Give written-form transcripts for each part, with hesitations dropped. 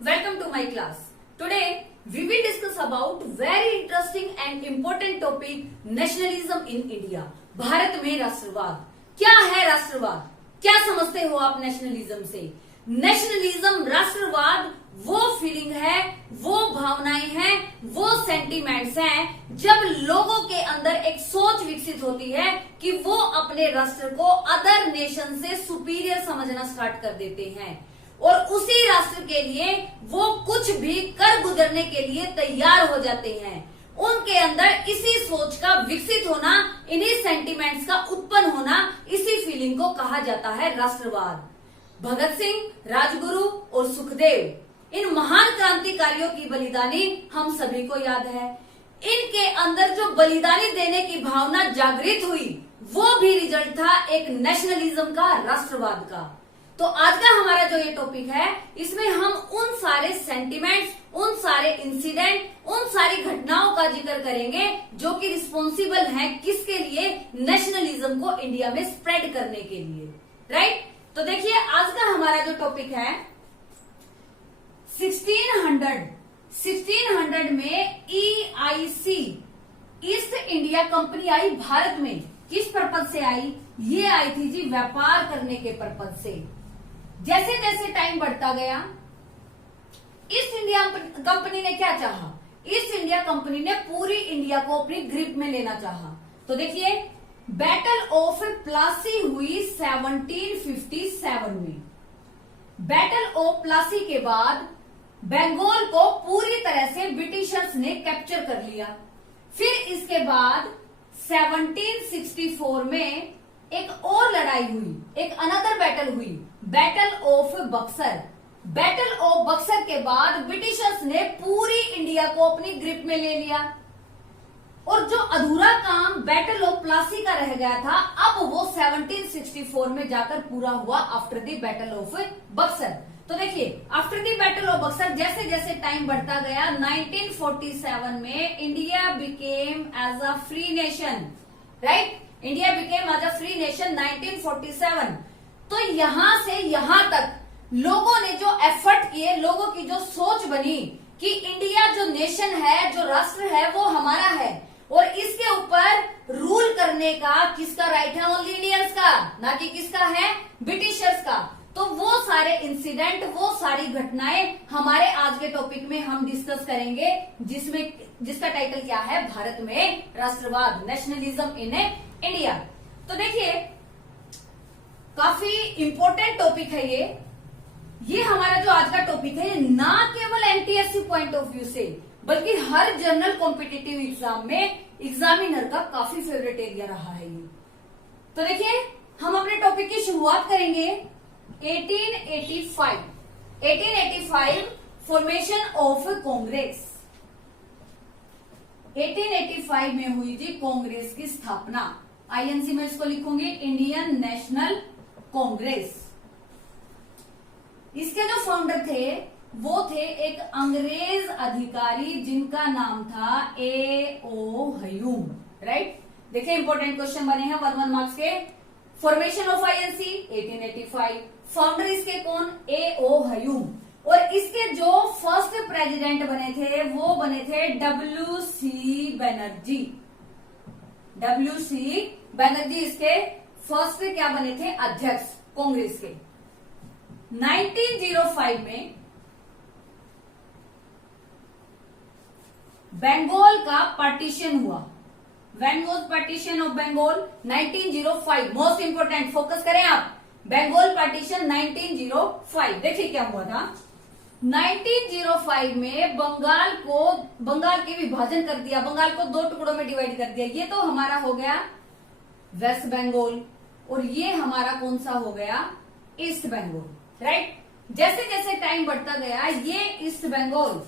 Welcome to my class. Today we will discuss about very interesting and important topic nationalism in India. Bharat में राष्ट्रवाद. क्या है राष्ट्रवाद? क्या समझते हो आप नेशनलिज्म से? नेशनलिज्म, राष्ट्रवाद वो फीलिंग है, वो भावनाएं हैं, वो सेंटिमेंट्स हैं जब लोगों के अंदर एक सोच विकसित होती है कि वो अपने राष्ट्र को अदर नेशन से सुपीरियर समझना स्टार्ट कर देते हैं और उसी राष्ट्र के लिए वो कुछ भी कर गुजरने के लिए तैयार हो जाते हैं. उनके अंदर इसी सोच का विकसित होना, इन्हीं सेंटिमेंट्स का उत्पन्न होना, इसी फीलिंग को कहा जाता है राष्ट्रवाद. भगत सिंह, राजगुरु और सुखदेव, इन महान क्रांतिकारियों की बलिदानी हम सभी को याद है. इनके अंदर जो बलिदानी देने की भावना जागृत हुई, वो भी रिजल्ट था एक नेशनलिज्म का, राष्ट्रवाद का. तो आज का हमारा जो ये टॉपिक है, इसमें हम उन सारे सेंटिमेंट्स, उन सारे इंसिडेंट, उन सारी घटनाओं का जिक्र करेंगे जो कि रिस्पॉन्सिबल हैं किसके लिए, नेशनलिज्म को इंडिया में स्प्रेड करने के लिए. राइट. तो देखिए आज का हमारा जो टॉपिक है 1600 में EIC, ईस्ट इंडिया कंपनी आई भारत में. किस पर्पज से आई? ये आई थी जी व्यापार करने के पर्पज से. जैसे जैसे टाइम बढ़ता गया, ईस्ट इंडिया कंपनी ने क्या चाहा? ईस्ट इंडिया कंपनी ने पूरी इंडिया को अपनी ग्रिप में लेना चाहा. तो देखिए बैटल ऑफ प्लासी हुई 1757 में. बैटल ऑफ प्लासी के बाद बंगाल को पूरी तरह से ब्रिटिशर्स ने कैप्चर कर लिया. फिर इसके बाद 1764 में एक और लड़ाई हुई, एक अनदर बैटल हुई, battle of Buxar. Battle of Buxar के बाद ब्रिटिशर्स ने पूरी इंडिया को अपनी ग्रिप में ले लिया और जो अधूरा काम बैटल ऑफ प्लासी का रह गया था, अब वो 1764 में जाकर पूरा हुआ after the battle of Buxar. तो देखिए after the battle of Buxar जैसे जैसे टाइम बढ़ता गया, 1947 में India became as a free nation. Right. India became as a free nation 1947. तो यहां से यहां तक लोगों ने जो एफर्ट किए, लोगों की जो सोच बनी कि इंडिया जो नेशन है, जो राष्ट्र है, वो हमारा है और इसके ऊपर रूल करने का किसका राइट है? ओनली इंडियंस का, ना कि किसका है? ब्रिटिशर्स का. तो वो सारे इंसिडेंट, वो सारी घटनाएं हमारे आज के टॉपिक में हम डिस्कस करेंगे, जिसका टाइटल क्या है? भारत में राष्ट्रवाद, नेशनलिज्म इन इंडिया. तो देखिए काफी इंपॉर्टेंट टॉपिक है ये हमारा जो आज का टॉपिक है, ना केवल एनटीएससी पॉइंट ऑफ व्यू से बल्कि हर जनरल कॉम्पिटिटिव एग्जाम में एग्जामिनर का काफी फेवरेट एरिया रहा है ये. तो देखिए हम अपने टॉपिक की शुरुआत करेंगे 1885 फॉर्मेशन ऑफ कांग्रेस. 1885 में हुई जी कांग्रेस की स्थापना. आईएनसी में इसको लिखूंगी, इंडियन नेशनल कांग्रेस. इसके जो फाउंडर थे वो थे एक अंग्रेज अधिकारी जिनका नाम था A.O. ह्यूम. राइट. देखिए इंपॉर्टेंट क्वेश्चन बने हैं 1 मार्क्स के. Formation of INC 1885. फाउंडर इसके कौन? A.O. ह्यूम. और इसके जो फर्स्ट प्रेसिडेंट बने थे वो बने थे W.C. बनर्जी. W.C. बनर्जी इसके फर्स्ट क्या बने थे? अध्यक्ष कांग्रेस के. 1905 में बंगाल का पार्टीशन हुआ. When was partition of Bengal? 1905. Most important, focus करें आप. बंगाल पार्टीशन 1905. देखिए क्या हुआ था. 1905 में बंगाल के विभाजन कर दिया, बंगाल को 2 टुकड़ों में डिवाइड कर दिया. ये तो हमारा हो गया वेस्ट बंगाल और ये हमारा कौन सा हो गया? ईस्ट बंगाल. राइट. जैसे जैसे टाइम बढ़ता गया, ये ईस्ट बंगाल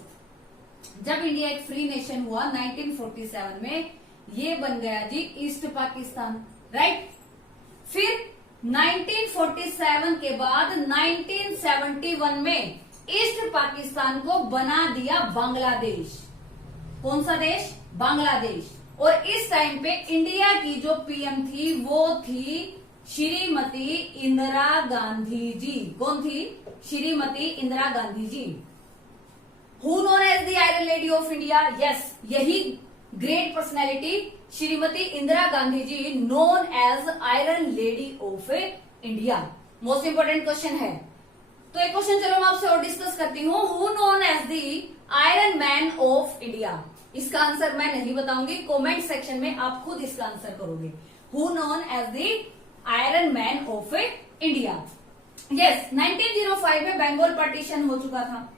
जब इंडिया एक फ्री नेशन हुआ 1947 में, ये बन गया जी ईस्ट पाकिस्तान. राइट. फिर 1947 के बाद 1971 में ईस्ट पाकिस्तान को बना दिया बांग्लादेश. कौन सा देश? बांग्लादेश. और इस टाइम पे इंडिया की जो पीएम थी वो थी श्रीमती इंदिरा गांधी जी. कौन थी? Shrimati Indira Gandhi ji. Who known as the iron lady of India? Yes, यही great personality Shrimati Indira Gandhi ji, known as iron lady of India. Most important question है। तो एक क्वेश्चन चलो मैं आपसे और डिस्कस करती हूँ। Who known as the iron man of India? इसका आंसर मैं नहीं बताऊंगी, कमेंट सेक्शन में आप खुद इसका आंसर करोगे। Who known as the iron man of India? Yes, 1905 में बंगाल पार्टीशन हो चुका था।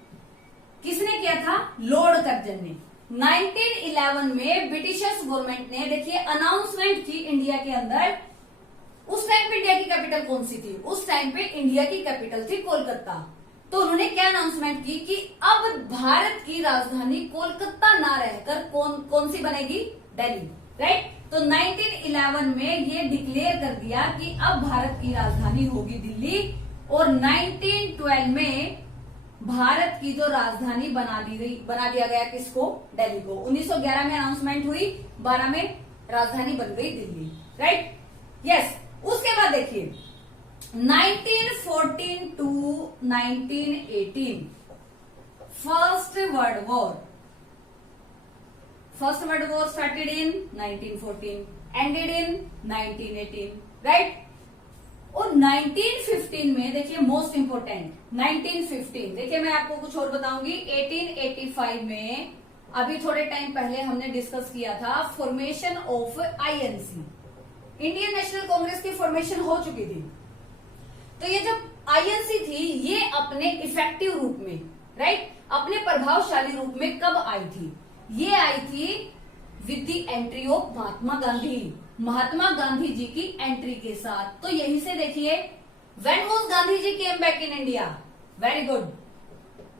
किसने किया था? लॉर्ड कर्जन ने। 1911 में ब्रिटिशर्स गवर्नमेंट ने देखिए अनाउंसमेंट की इंडिया के अंदर। उस टाइम पे इंडिया की कैपिटल कौन सी थी? उस टाइम पे इंडिया की कैपिटल थी कोलकाता। तो उन्होंने क्या अनाउंसमेंट की कि अब भारत की राजधानी कोलकाता ना रहकर कौन सी बनेगी? दिल्ली, राइट। तो 1911 में ये डिक्लेयर कर दिया कि अब भारत की राजधानी होगी दिल्ली, और 1912 में भारत की जो राजधानी बना दिया गया किसको? दिल्ली को। 1911 में अनाउंसमेंट हुई, 12 में राजधानी बन गई दिल्ली, राइट। यस, उसके बाद देखिए 1914 to 1918 first world war started in 1914, ended in 1918, right. और 1915 में देखिए मोस्ट इंपोर्टेंट 1915, देखिए मैं आपको कुछ और बताऊंगी। 1885 में अभी थोड़े टाइम पहले हमने डिस्कस किया था formation of INC, Indian national Congress की फॉर्मेशन हो चुकी थी। तो ये जब आईएनसी थी ये अपने इफेक्टिव रूप में, राइट, अपने प्रभावशाली रूप में कब आई थी? ये आई थी with the entry of Mahatma Gandhi ji की एंट्री के साथ। तो यहीं से देखिए when was Gandhi ji came back in India? Very good,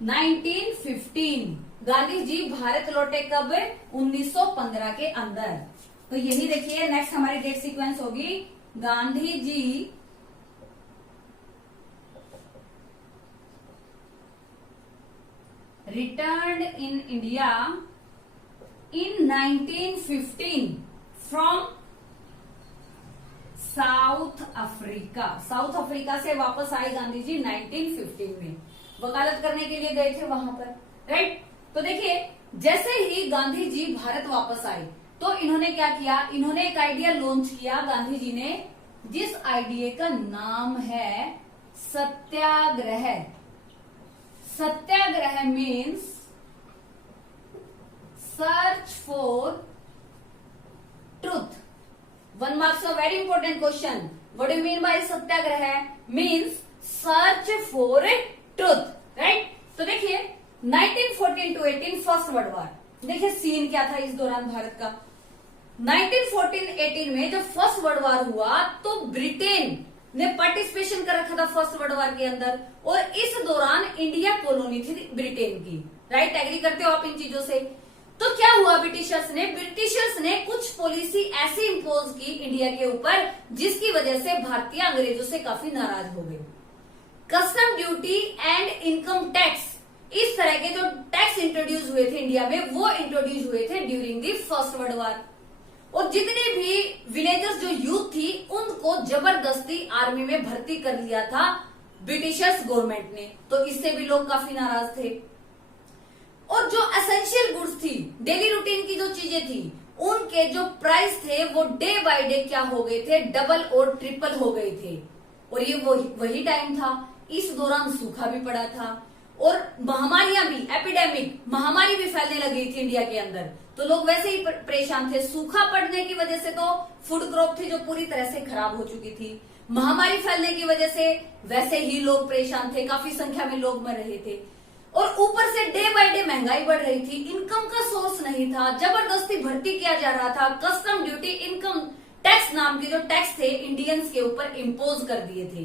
1915। Gandhi ji Bharat लौटे कब? 1915 के अंदर। तो यही देखिए नेक्स्ट हमारी डेट सीक्वेंस होगी। Gandhi ji returned in India in 1915 from South Africa से वापस आए गांधी जी 1915 में। वकालत करने के लिए गए थे वहां पर, राइट। तो देखिए जैसे ही गांधी जी भारत वापस आए तो इन्होंने क्या किया? इन्होंने एक आइडिया लॉन्च किया गांधी जी ने, जिस आइडिया का नाम है satyagraha. Satyagraha means search for truth. 1 marks a very important question. What do you mean by Satyagraha? Means search for truth, right? तो देखिए 1914 to 18 फर्स्ट वर्ल्ड वॉर। देखिए सीन क्या था इस दौरान भारत का। 1914-18 में जब फर्स्ट वर्ल्ड वॉर हुआ तो ब्रिटेन ने पार्टिसिपेशन कर रखा था फर्स्ट वर्ल्ड वॉर के अंदर, और इस दौरान इंडिया कॉलोनी थी ब्रिटेन की, राइट। एग्री करते हो आप इन चीजों से? तो क्या हुआ? ब्रिटिशर्स ने कुछ पॉलिसी ऐसी इंपोज की इंडिया के ऊपर जिसकी वजह से भारतीय अंग्रेजों से काफी नाराज हो गए। Custom duty and income tax, इस तरह के जो टैक्स इंट्रोड्यूस हुए थे इंडिया में, वो इंट्रोड्यूस हुए थे during the first world war. और जितने भी विलेजर्स जो यूथ थी उनको जबरदस्ती आर्मी में भर्ती कर लिया था ब्रिटिशर्स गवर्नमेंट ने। तो इससे भी लोग काफी नाराज थे। और जो एसेंशियल गुड्स थी, डेली रूटीन की जो चीजें थी, उनके जो प्राइस थे वो डे बाय डे क्या हो गए थे? डबल और ट्रिपल हो गए थे। और ये वही टाइम था, इस दौरान सूखा भी पड़ा था और महामारियां भी, एपिडेमिक महामारी भी फैलने लगी थी इंडिया के अंदर। तो लोग वैसे ही परेशान थे। सूखा पड़ने की वजह से तो फूड क्रॉप थी जो पूरी तरह से खराब हो चुकी थी। महामारी फैलने की वजह से वैसे ही लोग परेशान थे, काफी संख्या में लोग मर रहे थे। और ऊपर से डे बाय डे महंगाई बढ़ रही थी, इनकम का सोर्स नहीं था, जबरदस्ती भर्ती किया जा रहा था। कस्टम ड्यूटी, इनकम टैक्स नाम के जो टैक्स थे इंडियंस के ऊपर इम्पोज कर दिए थे।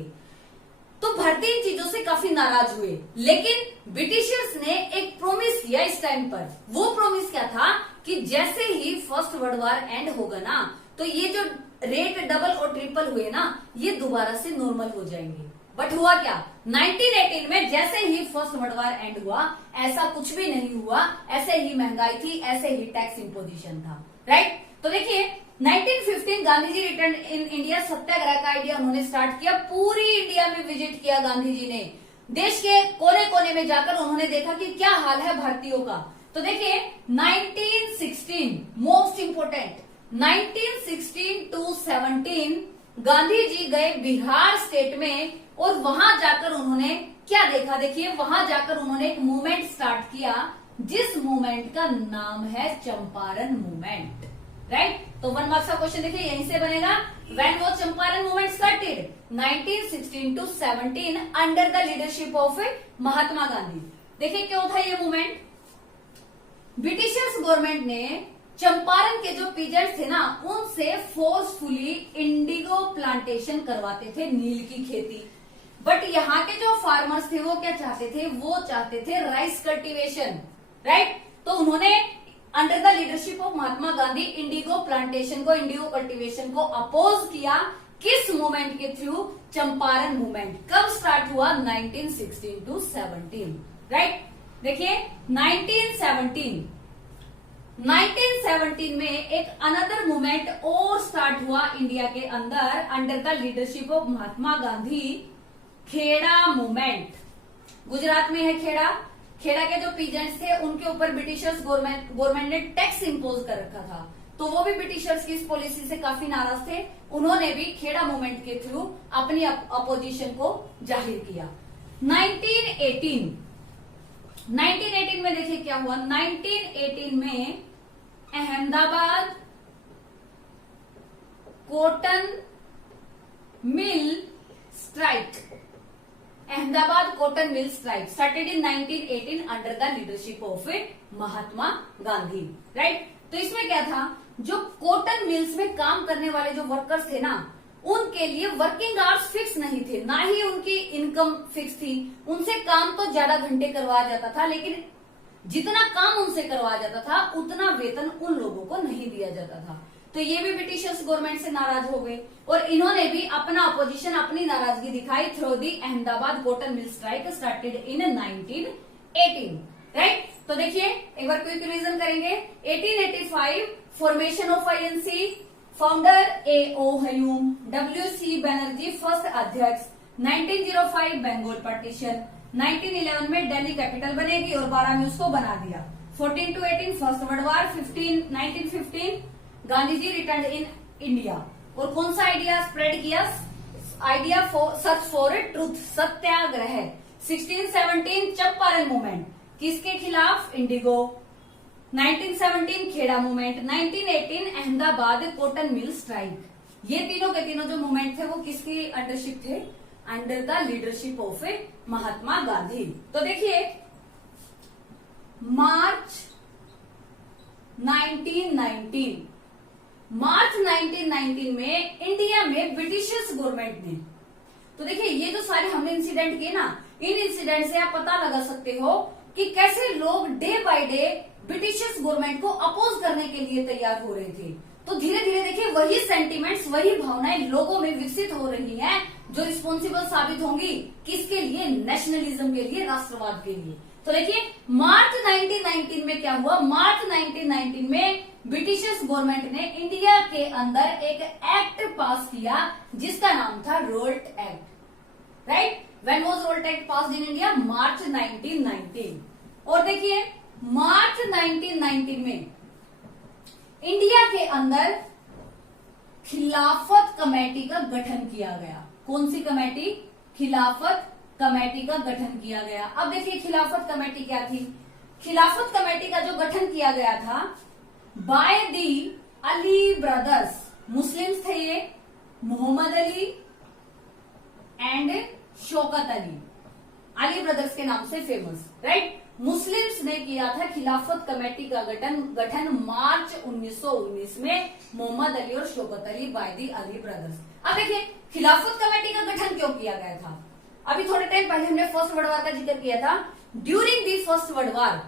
तो भारतीय इन चीजों से काफी नाराज हुए। लेकिन ब्रिटिशर्स ने एक प्रॉमिस किया इस टाइम पर। वो प्रॉमिस क्या था कि जैसे ही फर्स्ट वर्ल्ड वॉर एंड होगा ना, तो ये जो रेट डबल और ट्रिपल हुए ना, ये दोबारा से नॉर्मल हो जाएंगे। बट हुआ क्या? 1918 में जैसे ही फर्स्ट वर्ल्ड वॉर एंड हुआ, ऐसा कुछ भी नहीं हुआ। ऐसे ही महंगाई थी, ऐसे ही टैक्स इम्पोजिशन था, राइट। तो देखिए 1915 Gandhi ji return in India, सत्याग्रह का आइडिया उन्होंने स्टार्ट किया। पूरी इंडिया में विजिट किया गांधी जी ने, देश के कोने कोने कोने में जाकर उन्होंने देखा कि क्या हाल है भारतीयों का। तो देखिए 1916 most important, 1916 to 17 Gandhi ji गए बिहार स्टेट में और वहां जाकर उन्होंने क्या देखा। देखिए वहां जाकर उन्होंने एक मूवमेंट स्टार्ट किया जिस मूवमेंट का नाम है चंपारण मूवमेंट, राइट। तो 1 मार्क्स का क्वेश्चन देखिए यहीं से बनेगा। When was Champaran movement started? 1916 to 17 under the leadership of Mahatma Gandhi. देखिए क्यों था ये मूवमेंट? ब्रिटिशर्स गवर्नमेंट ने चंपारण के जो पीजेंट्स थे ना उनसे फोर्सफुली इंडिगो प्लांटेशन करवाते थे, नील की खेती। बट यहाँ के जो फार्मर्स थे वो क्या चाहते थे? वो चाहते थे राइस कल्टीवेशन, राइट। तो उन्होंने under the leadership of Mahatma Gandhi indigo plantation को, इंडिगो कल्टीवेशन को अपोज किया। किस मूवमेंट के थ्रू? चंपारण मूवमेंट। कब स्टार्ट हुआ? 1916 to 17, राइट। देखिए 1917 में एक अनदर मूवमेंट और स्टार्ट हुआ इंडिया के अंदर under the leadership of Mahatma Gandhi, Kheda movement. Gujarat में है खेड़ा। खेड़ा के जो पीजेंट्स थे उनके ऊपर ब्रिटिशर्स गवर्नमेंट ने टैक्स इंपोज कर रखा था, तो वो भी ब्रिटिशर्स की इस पॉलिसी से काफी नाराज थे। उन्होंने भी खेड़ा मूवमेंट के थ्रू अपनी अपोजिशन को जाहिर किया। 1918 में देखिए क्या हुआ। 1918 में Ahmedabad cotton mill strike, Ahmedabad cotton mill strike started in 1918 under the leadership of Mahatma Gandhi, right. तो इसमें क्या था? जो कॉटन मिल्स में काम करने वाले जो वर्कर्स थे ना उनके लिए वर्किंग आवर्स फिक्स नहीं थे, ना ही उनकी इनकम फिक्स थी। उनसे काम तो ज्यादा घंटे करवाया जाता था, लेकिन जितना काम उनसे करवाया जाता था उतना वेतन उन लोगों को नहीं दिया जाता था। तो ये भी ब्रिटिशर्स गवर्नमेंट से नाराज हो गए और इन्होंने भी अपना अपोजिशन, अपनी नाराजगी दिखाई through the Ahmedabad cotton mill strike started in 1918, right. तो देखिए एक बार क्विक रिवीजन करेंगे। 1885 formation of INC, founder A.O. हयूम, W.C. Banerjee first अध्यक्ष। 1905 बंगाल पार्टीशन, 1911 में दिल्ली कैपिटल बनेगी और 12 में उसको बना दिया। 14 to 18 first world war. 1915 Gandhi ji return in India और कौन सा आइडिया स्प्रेड किया? Idea search for truth, Satyagraha. 1617 Champaran movement, किसके खिलाफ? Indigo. 1917 Kheda movement. 1918 Ahmedabad cotton mill strike. ये तीनों के तीनों जो मूवमेंट थे वो किसकी अंडरशिप थे? Under the leadership of Mahatma Gandhi. तो देखिए मार्च 1919 में इंडिया में ब्रिटिशर्स गवर्नमेंट ने, तो देखिए ये जो सारे हमने इंसिडेंट किए ना, इन इंसिडेंट से आप पता लगा सकते हो कि कैसे लोग day by day Britishers government को अपोज करने के लिए तैयार हो रहे थे। तो धीरे धीरे देखिए वही सेंटिमेंट्स, वही भावनाएं लोगों में विकसित हो रही हैं जो रिस्पॉन्सिबल साबित होंगी किसके लिए? नेशनलिज्म के लिए, राष्ट्रवाद के लिए। तो देखिए मार्च 1919 में क्या हुआ? मार्च 1919 में ब्रिटिशर्स गवर्नमेंट ने इंडिया के अंदर एक एक्ट पास किया जिसका नाम था Rowlatt Act, right. When was Rowlatt Act passed in India? March 1919। और देखिए मार्च 1919 में इंडिया के अंदर खिलाफत कमेटी का गठन किया गया। कौन सी कमेटी? खिलाफत कमेटी का गठन किया गया। अब देखिए खिलाफत कमेटी क्या थी? खिलाफत कमेटी का जो गठन किया गया था by the Ali brothers, Muslims थे ये, मोहम्मद अली एंड शौकत अली, अली ब्रदर्स के नाम से फेमस, राइट। मुस्लिम्स ने किया था खिलाफत कमेटी का गठन मार्च 1919 में, मोहम्मद अली और Shaukat Ali by the Ali brothers. अब देखिए खिलाफत कमेटी का गठन क्यों किया गया था? अभी थोड़े टाइम पहले हमने फर्स्ट वर्ल्ड वॉर का जिक्र किया था। During the first world war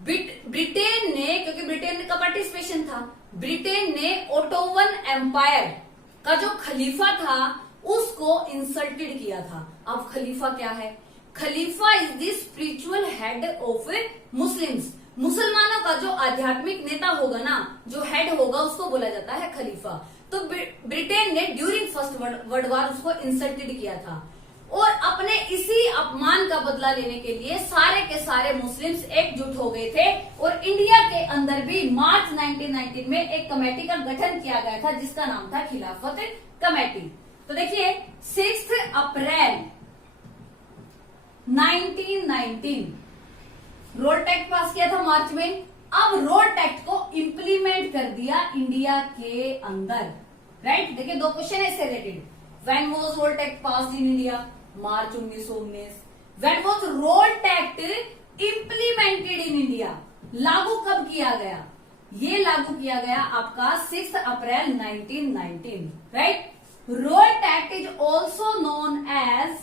Britain ने, क्योंकि ब्रिटेन का पार्टिसिपेशन था, ब्रिटेन ने ओटोवन एम्पायर का जो खलीफा था उसको इंसल्टेड किया था। अब खलीफा क्या है? खलीफा is the spiritual head of Muslims. मुसलमानों का जो आध्यात्मिक नेता होगा ना, जो हेड होगा, उसको बोला जाता है खलीफा। तो ब्रिटेन ने ड्यूरिंग फर्स्ट वर्ल्ड वॉर उसको इंसल्टेड किया था। और अपने इसी अपमान का बदला लेने के लिए सारे के सारे मुस्लिम्स एकजुट हो गए थे और इंडिया के अंदर भी मार्च 1919 में एक कमेटी का गठन किया गया था जिसका नाम था खिलाफत कमेटी। तो देखिए 6 अप्रैल 1919 रोल्ट एक्ट पास किया था मार्च में। अब रोल्ट एक्ट को इंप्लीमेंट कर दिया इंडिया के अंदर, राइट। देखिए 2 क्वेश्चन है इससे related. When was Rowlatt Act passed in India? March 1919। When was Rowlatt Act implemented in India? लागू कब किया गया? ये लागू किया गया आपका 6 अप्रैल 1919, right. Rowlatt Act is also known as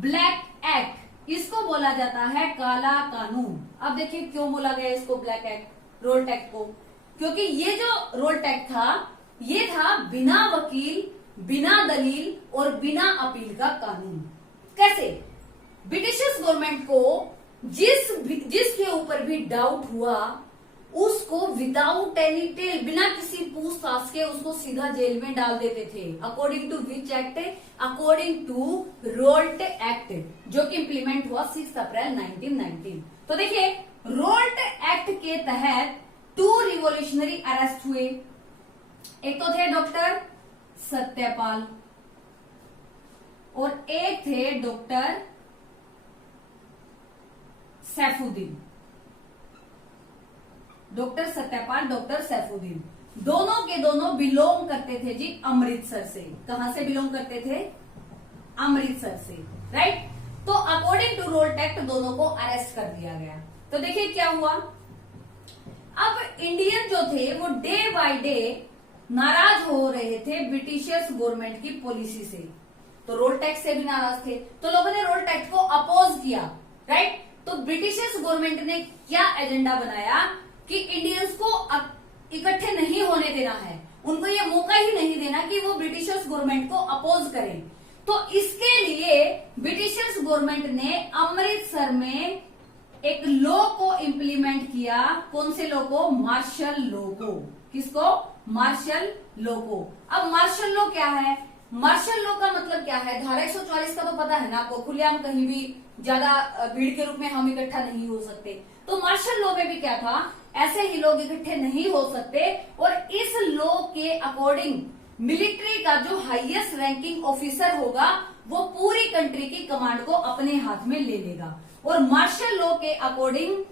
Black Act. इसको बोला जाता है काला कानून। अब देखिए क्यों बोला गया इसको ब्लैक एक्ट, रोल्ट एक्ट को? क्योंकि ये जो रोल्ट एक्ट था ये था बिना वकील, बिना दलील और बिना अपील का कानून। कैसे? ब्रिटिश गवर्नमेंट को जिसके ऊपर भी डाउट हुआ उसको विदाउट एनी टेल, बिना किसी पूछताछ के उसको सीधा जेल में डाल देते थे। According to which act? According to Rowlatt Act, जो कि इंप्लीमेंट हुआ 6 अप्रैल 1919। तो देखिए रोल्ट एक्ट के तहत 2 रिवोल्यूशनरी अरेस्ट हुए। एक तो थे डॉक्टर सत्यपाल और एक थे doctor Saifuddin. Doctor Satyapal, doctor Saifuddin, दोनों के दोनों बिलोंग करते थे जी अमृतसर से। कहां से बिलोंग करते थे? अमृतसर से, राइट। तो अकॉर्डिंग टू रोल्ट एक्ट दोनों को अरेस्ट कर दिया गया। तो देखिए क्या हुआ, अब इंडियन जो थे वो डे बाय डे नाराज हो रहे थे ब्रिटिशर्स गवर्नमेंट की पॉलिसी से। तो रोल्ट एक्ट से भी नाराज थे, तो लोगों ने रोल्ट एक्ट को अपोज किया, राइट। तो ब्रिटिशर्स गवर्नमेंट ने क्या एजेंडा बनाया कि इंडियंस को इकट्ठे नहीं होने देना है, उनको ये मौका ही नहीं देना कि वो ब्रिटिशर्स गवर्नमेंट को अपोज करें। तो इसके लिए ब्रिटिशर्स गवर्नमेंट ने अमृतसर में एक लॉ को इंप्लीमेंट किया। कौन से लॉ को? मार्शल लॉ को। किसको? मार्शल लॉ को। अब मार्शल लॉ क्या है? मार्शल लॉ का मतलब क्या है? धारा 144 का तो पता है ना आपको, खुलेआम कहीं भी ज्यादा भीड़ के रूप में हम इकट्ठा नहीं हो सकते। तो मार्शल लॉ में भी क्या था, ऐसे ही लोग इकट्ठे नहीं हो सकते। और इस लॉ के अकॉर्डिंग मिलिट्री का जो हाईएस्ट रैंकिंग ऑफिसर होगा वो पूरी कंट्री की कमांड को अपने हाथ में ले लेगा। और मार्शल लॉ के अकॉर्डिंग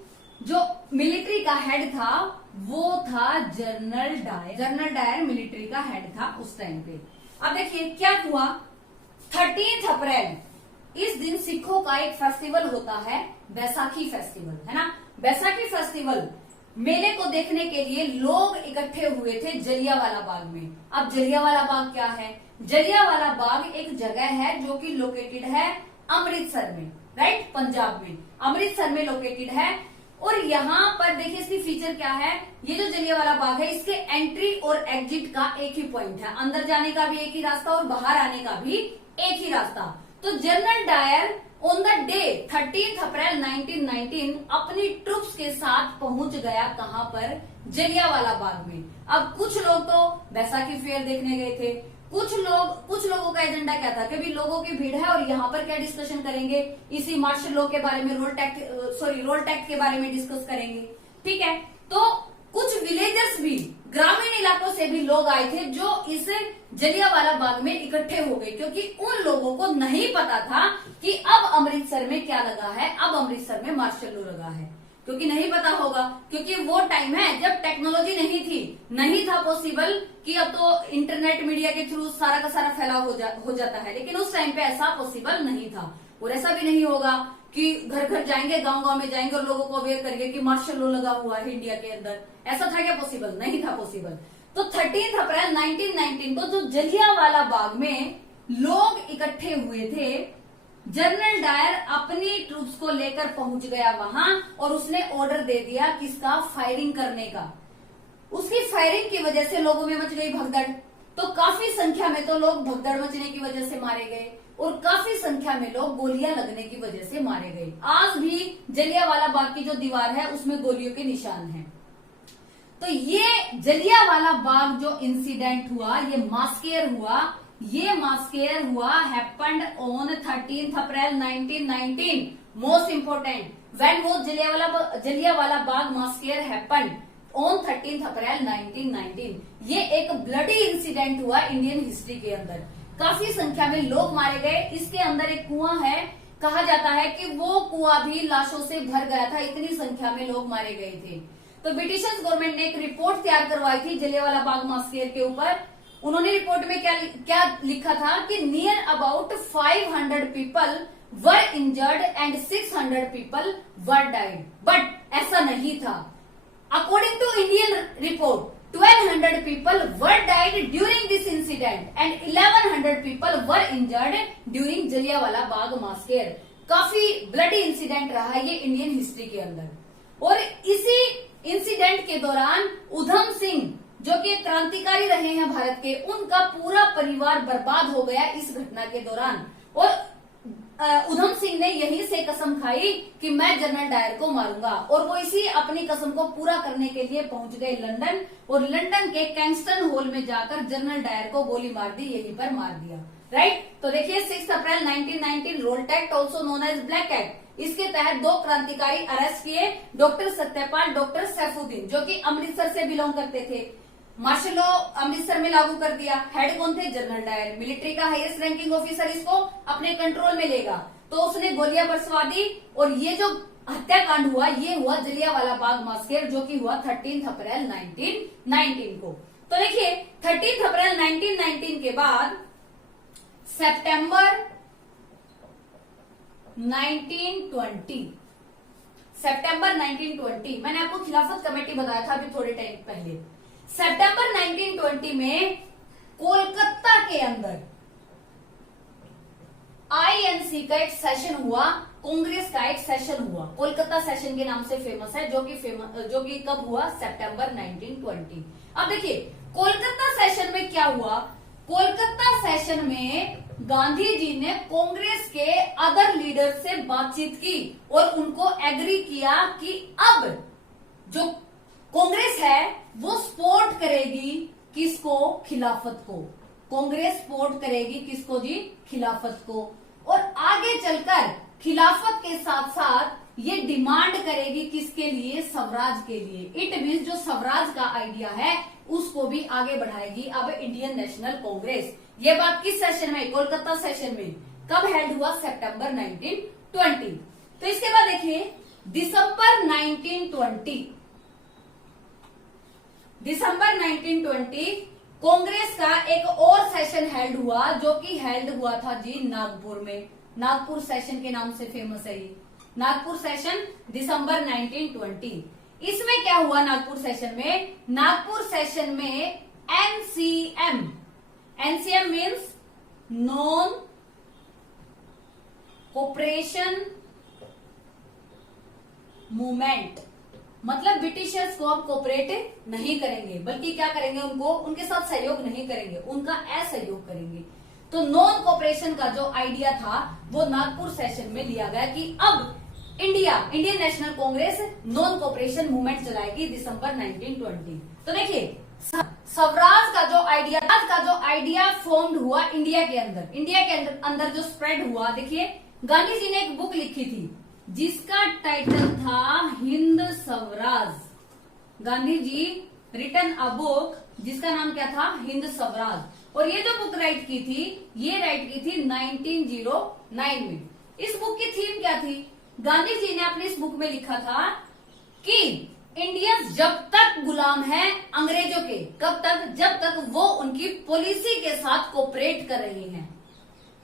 जो मिलिट्री का हेड था वो था general Dyer. General Dyer military का हेड था उस टाइम पे। अब देखिए क्या हुआ, 13 अप्रैल इस दिन सिखों का एक फेस्टिवल होता है, बैसाखी फेस्टिवल, है ना। बैसाखी फेस्टिवल मेले को देखने के लिए लोग इकट्ठे हुए थे जलियांवाला बाग में। अब जलियांवाला बाग क्या है? जलियांवाला बाग एक जगह है जो कि लोकेटेड है अमृतसर में, राइट, पंजाब में, अमृतसर में लोकेटेड है। और यहाँ पर देखिए इसकी फीचर क्या है, ये जो जलियांवाला बाग है इसके एंट्री और एग्जिट का एक ही पॉइंट है, अंदर जाने का भी एक ही रास्ता और बाहर आने का भी एक ही रास्ता। तो general Dyer on the day 13 April 1919 अपनी ट्रूप्स के साथ पहुंच गया कहां पर? जलियांवाला बाग में। अब कुछ लोग तो बैसाखी फेयर देखने गए थे, कुछ लोगों का एजेंडा क्या था कि भी लोगों की भीड़ है और यहाँ पर क्या डिस्कशन करेंगे, इसी मार्शल लॉ के बारे में, रोल्ट एक्ट के बारे में डिस्कस करेंगे, ठीक है। तो कुछ विलेजर्स भी, ग्रामीण इलाकों से भी लोग आए थे जो इस जलियांवाला बाग में इकट्ठे हो गए, क्योंकि उन लोगों को नहीं पता था कि अब अमृतसर में क्या लगा है, अब अमृतसर में मार्शल लॉ लगा है, क्योंकि नहीं पता होगा, क्योंकि वो टाइम है जब टेक्नोलॉजी नहीं थी, नहीं था पॉसिबल कि अब तो इंटरनेट मीडिया के थ्रू सारा का सारा फैलाव हो जाता है, लेकिन उस टाइम पे ऐसा पॉसिबल नहीं था। और ऐसा भी नहीं होगा कि घर घर जाएंगे, गांव गांव में जाएंगे और लोगों को अवेयर करेंगे कि मार्शल लॉ लगा हुआ है इंडिया के अंदर। ऐसा था क्या पॉसिबल? नहीं था पॉसिबल। तो 13 अप्रैल 1919 को जो जलियांवाला बाग में लोग इकट्ठे हुए थे, जनरल डायर अपनी ट्रूप्स को लेकर पहुंच गया वहां और उसने ऑर्डर दे दिया किसका? फायरिंग करने का। उसकी फायरिंग की वजह से लोगों में मच गई भगदड़। तो काफी संख्या में तो लोग भगदड़ मचने की वजह से मारे गए और काफी संख्या में लोग गोलियां लगने की वजह से मारे गए। आज भी जलियांवाला बाग की जो दीवार है उसमें गोलियों के निशान हैं। तो ये जलियांवाला बाग जो इंसिडेंट हुआ, ये मास्केयर हुआ, ये मास्केयर हुआ happened on 13 April 1919। Most important, when वो Jallianwala Bagh मास्केयर happened on 13 April 1919। ये एक ब्लडी इंसिडेंट हुआ इंडियन हिस्ट्री के अंदर। काफी संख्या में लोग मारे गए। इसके अंदर एक कुआं है, कहा जाता है कि वो कुआं भी लाशों से भर गया था, इतनी संख्या में लोग मारे गए थे। तो ब्रिटिश गवर्नमेंट ने एक रिपोर्ट तैयार करवाई थी जलियांवाला बाग मास्केयर के ऊपर। उन्होंने रिपोर्ट में क्या लिखा था कि near about 500 people were injured and 600 people were died, but ऐसा नहीं था। According to Indian report 1200 people were died during this incident and 1100 people were injured during Jallianwala Bagh massacre. काफी ब्लडी इंसिडेंट रहा है ये इंडियन हिस्ट्री के अंदर। और इसी इंसिडेंट के दौरान उधम सिंह, जो कि क्रांतिकारी रहे हैं भारत के, उनका पूरा परिवार बर्बाद हो गया इस घटना के दौरान। और उधम सिंह ने यहीं से कसम खाई कि मैं जनरल डायर को मारूंगा, और वो इसी अपनी कसम को पूरा करने के लिए पहुंच गए लंदन, और लंदन के कैंगस्टन हॉल में जाकर जनरल डायर को गोली मार दी, यहीं पर मार दिया। राइट, तो देखिए 6 अप्रैल 1919 Rowlatt Act also known as Black Act. इसके तहत 2 क्रांतिकारी अरेस्ट किए, डॉक्टर सत्यपाल, डॉक्टर सैफुद्दीन, जो कि अमृतसर से बिलोंग करते थे। मार्शल लॉ अमृतसर में लागू कर दिया। हेड कौन थे? जनरल डायर, मिलिट्री का हाईएस्ट रैंकिंग ऑफिसर इसको अपने कंट्रोल में लेगा। तो उसने गोलियां बरसवा दी, और ये जो हत्याकांड हुआ ये हुआ जलियांवाला बाग मास्केयर, जो कि हुआ 13 अप्रैल 1919 को। तो देखिए 13 अप्रैल 1919 के बाद सितंबर 1920 मैंने आपको खिलाफत कमेटी बताया था अभी थोड़े टाइम पहले। सितंबर 1920 में कोलकाता के अंदर आईएनसी का एक सेशन हुआ, कांग्रेस का एक सेशन हुआ, कोलकाता सेशन के नाम से फेमस है, जो कि कब हुआ? सितंबर 1920। अब देखिए कोलकाता सेशन में क्या हुआ। कोलकाता सेशन में गांधी जी ने कांग्रेस के अदर लीडर से बातचीत की और उनको एग्री किया कि अब जो कांग्रेस है वो सपोर्ट करेगी किसको? खिलाफत को। कांग्रेस सपोर्ट करेगी किसको जी? खिलाफत को। और आगे चलकर खिलाफत के साथ साथ ये डिमांड करेगी किसके लिए? स्वराज के लिए। इट मीन्स जो स्वराज का आइडिया है उसको भी आगे बढ़ाएगी अब इंडियन नेशनल कांग्रेस। ये बात किस सेशन में? कोलकाता सेशन में। कब हेल्ड हुआ? सितंबर 1920। तो इसके बाद देखिए दिसंबर 1920 कांग्रेस का एक और सेशन हेल्ड हुआ, जो कि हेल्ड हुआ था जी नागपुर में। नागपुर सेशन के नाम से फेमस है ये। नागपुर सेशन दिसंबर 1920। इसमें क्या हुआ नागपुर सेशन में? नागपुर सेशन में NCM means non cooperation movement, मतलब ब्रिटिशर्स को अब कोऑपरेट नहीं करेंगे, बल्कि क्या करेंगे? उनके साथ सहयोग नहीं करेंगे, उनका असहयोग करेंगे। तो नॉन कोऑपरेशन का जो आइडिया था वो नागपुर सेशन में लिया गया कि अब Indian national Congress non cooperation movement चलाएगी दिसंबर 1920। तो देखिए स्वराज का जो आइडिया फॉर्म्ड हुआ इंडिया के अंदर जो स्प्रेड हुआ। देखिए गांधी जी ने एक बुक लिखी थी जिसका टाइटल था Hind Swaraj. Gandhi ji written a book जिसका नाम क्या था? हिंद स्वराज। और ये जो बुक राइट की थी 1909 में। इस बुक की थीम क्या थी? गांधी जी ने अपनी इस बुक में लिखा था कि इंडियंस जब तक गुलाम हैं अंग्रेजों के, कब तक? जब तक वो उनकी पॉलिसी के साथ कोऑपरेट कर रहे हैं।